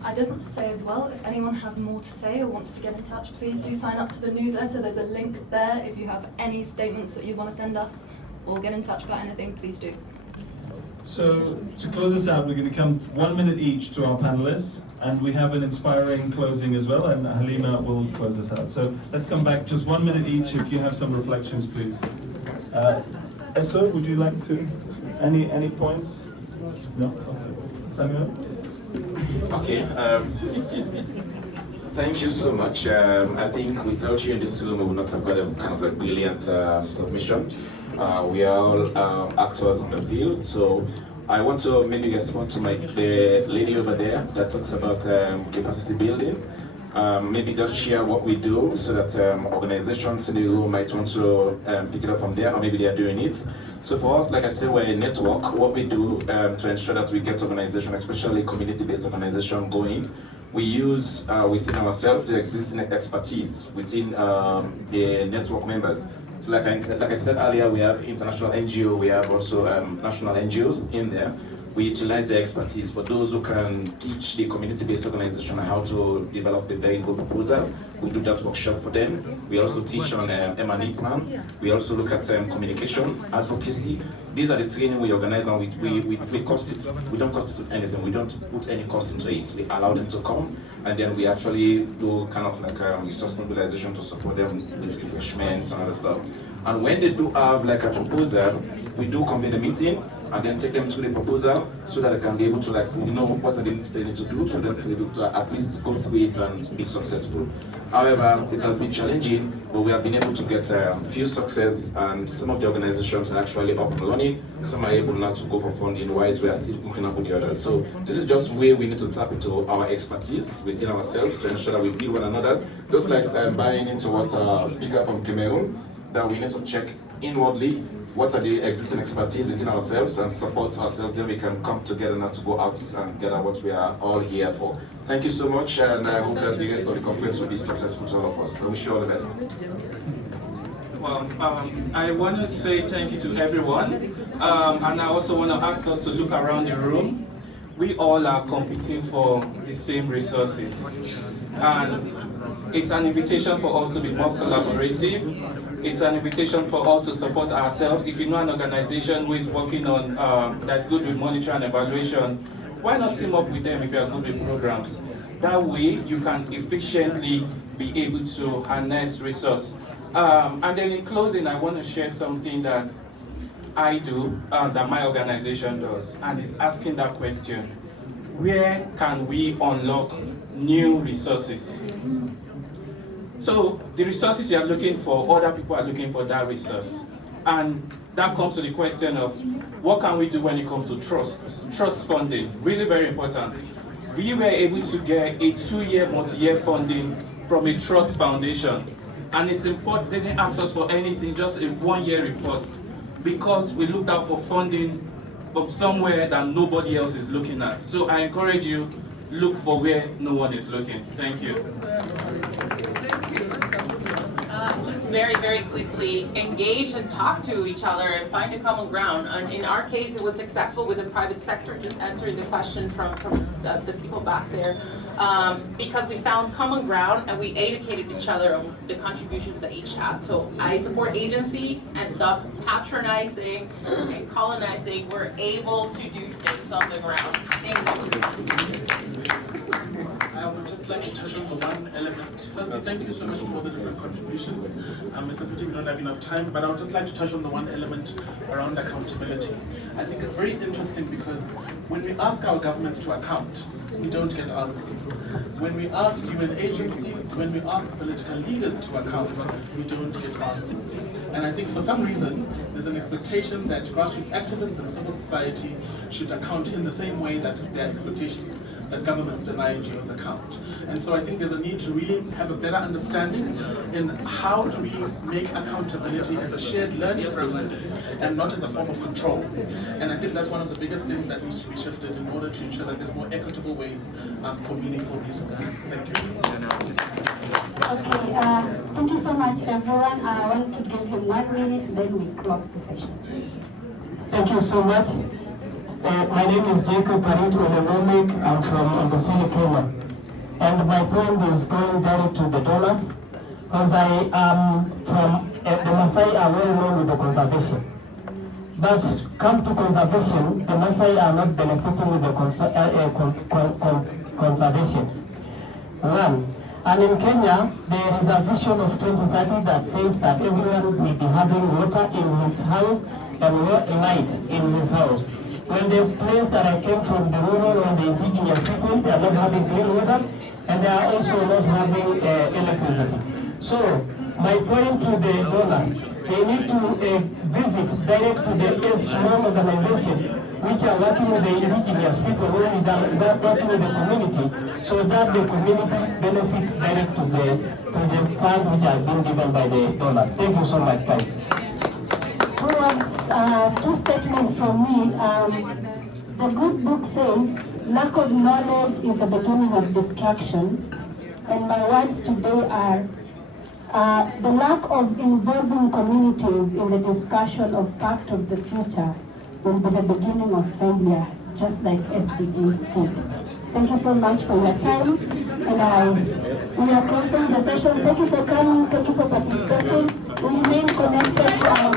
I just want to say as well, if anyone has more to say or wants to get in touch, please do sign up to the newsletter. There's a link there. If you have any statements that you want to send us or get in touch about anything, please do. So to close us out, we're going to come 1 minute each to our panelists, and we have an inspiring closing as well, and Hallima will close us out. So let's come back just 1 minute each. If you have some reflections, please. Esso, would you like to? Any points? No. Okay. Samuel. Okay. Thank you so much. I think without you in this room, we would not have got a kind of a brilliant submission. We are all actors in the field, so I want to maybe respond to the lady over there that talks about capacity building. Maybe just share what we do so that organizations in the room might want to pick it up from there, or maybe they are doing it. So for us, like I said, we're a network. What we do to ensure that we get organizations, especially community-based organizations, going, we use within ourselves the existing expertise within the network members. So like I said earlier, we have international NGO, we have also national NGOs in there. We utilize their expertise for those who can teach the community-based organization how to develop a very good proposal. We do that workshop for them. We also teach on M&E plan. We also look at communication, advocacy. These are the training we organize, and we cost it. We don't cost it anything. We don't put any cost into it. We allow them to come, and then we actually do kind of like resource mobilization to support them with refreshments and other stuff. And when they do have like a proposal, we do convene a meeting and then take them through the proposal so that they can be able to know what they need to do to them to be able to at least go through it and be successful. However, it has been challenging, but we have been able to get few success, and some of the organizations are actually up and running. Some are able now to go for funding, while we are still looking up with the others. So this is just where we need to tap into our expertise within ourselves to ensure that we build one another. Just like buying into what speaker from Cameroon, that we need to check inwardly what are the existing expertise within ourselves and support ourselves, then we can come together now to go out and gather what we are all here for. Thank you so much, and I hope that the rest of the conference will be successful to all of us. I wish you all the best. Well, I want to say thank you to everyone, and I also want to ask us to look around the room. We all are competing for the same resources, and it's an invitation for us to be more collaborative. It's an invitation for us to support ourselves. If you know an organization who is working on that's good with monitoring and evaluation, why not team up with them if you are good with programs? That way, you can efficiently be able to harness resource. And then in closing, I want to share something that I do, that my organization does, and it's asking that question: where can we unlock new resources? So the resources you are looking for, other people are looking for that resource. And that comes to the question of what can we do when it comes to trust funding, really very important. We were able to get a 2-year, multi-year funding from a trust foundation. And it's important, they didn't ask us for anything, just a 1-year report, because we looked out for funding from somewhere that nobody else is looking at. So I encourage you, look for where no one is looking. Thank you. Just very quickly, engage and talk to each other and find a common ground. And in our case, it was successful with the private sector, just answering the question from the people back there. Because we found common ground and we educated each other on the contributions that each had. So I support agency and stop patronizing and colonizing. We're able to do things on the ground. Thank you. I would just like to touch on the one element. Firstly, thank you so much for the different contributions. It's a pity we don't have enough time, but I would just like to touch on the one element around accountability. I think it's very interesting because when we ask our governments to account, we don't get answers. When we ask UN agencies, when we ask political leaders to account, we don't get answers. And I think for some reason, there's an expectation that grassroots activists and civil society should account in the same way that there are expectations that governments and NGOs account. And so I think there's a need to really have a better understanding in how do we make accountability as a shared learning process and not as a form of control. And I think that's one of the biggest things that needs to be shifted in order to ensure that there's more equitable ways for meaningful resources. Thank you. Okay, thank you so much, everyone. I want to give him 1 minute, then we close the session. Thank you so much. My name is Jacob Parito Lemomek. I'm from Amboseli, Kenya. And my point is going direct to the donors, because I am from the Maasai are well known with the conservation. But come to conservation, the Maasai are not benefiting with the conservation. One. And in Kenya, there is a vision of 2030 that says that everyone will be having water in his house and light in his house. When the place that I came from, the rural and the indigenous people, they are not having clean water, and they are also not having electricity. So, my point to the donors, they need to visit direct to the small organizations which are working with the indigenous people, who is working with the community, so that the community benefit direct to the funds which are being given by the donors. Thank you so much, guys. Two statements from me. The good book says, lack of knowledge is the beginning of destruction. And my words today are, the lack of involving communities in the discussion of Pact of the Future will be the beginning of failure, just like SDG did. Thank you so much for your time. And we are closing the session. Thank you for coming. Thank you for participating. We remain connected to our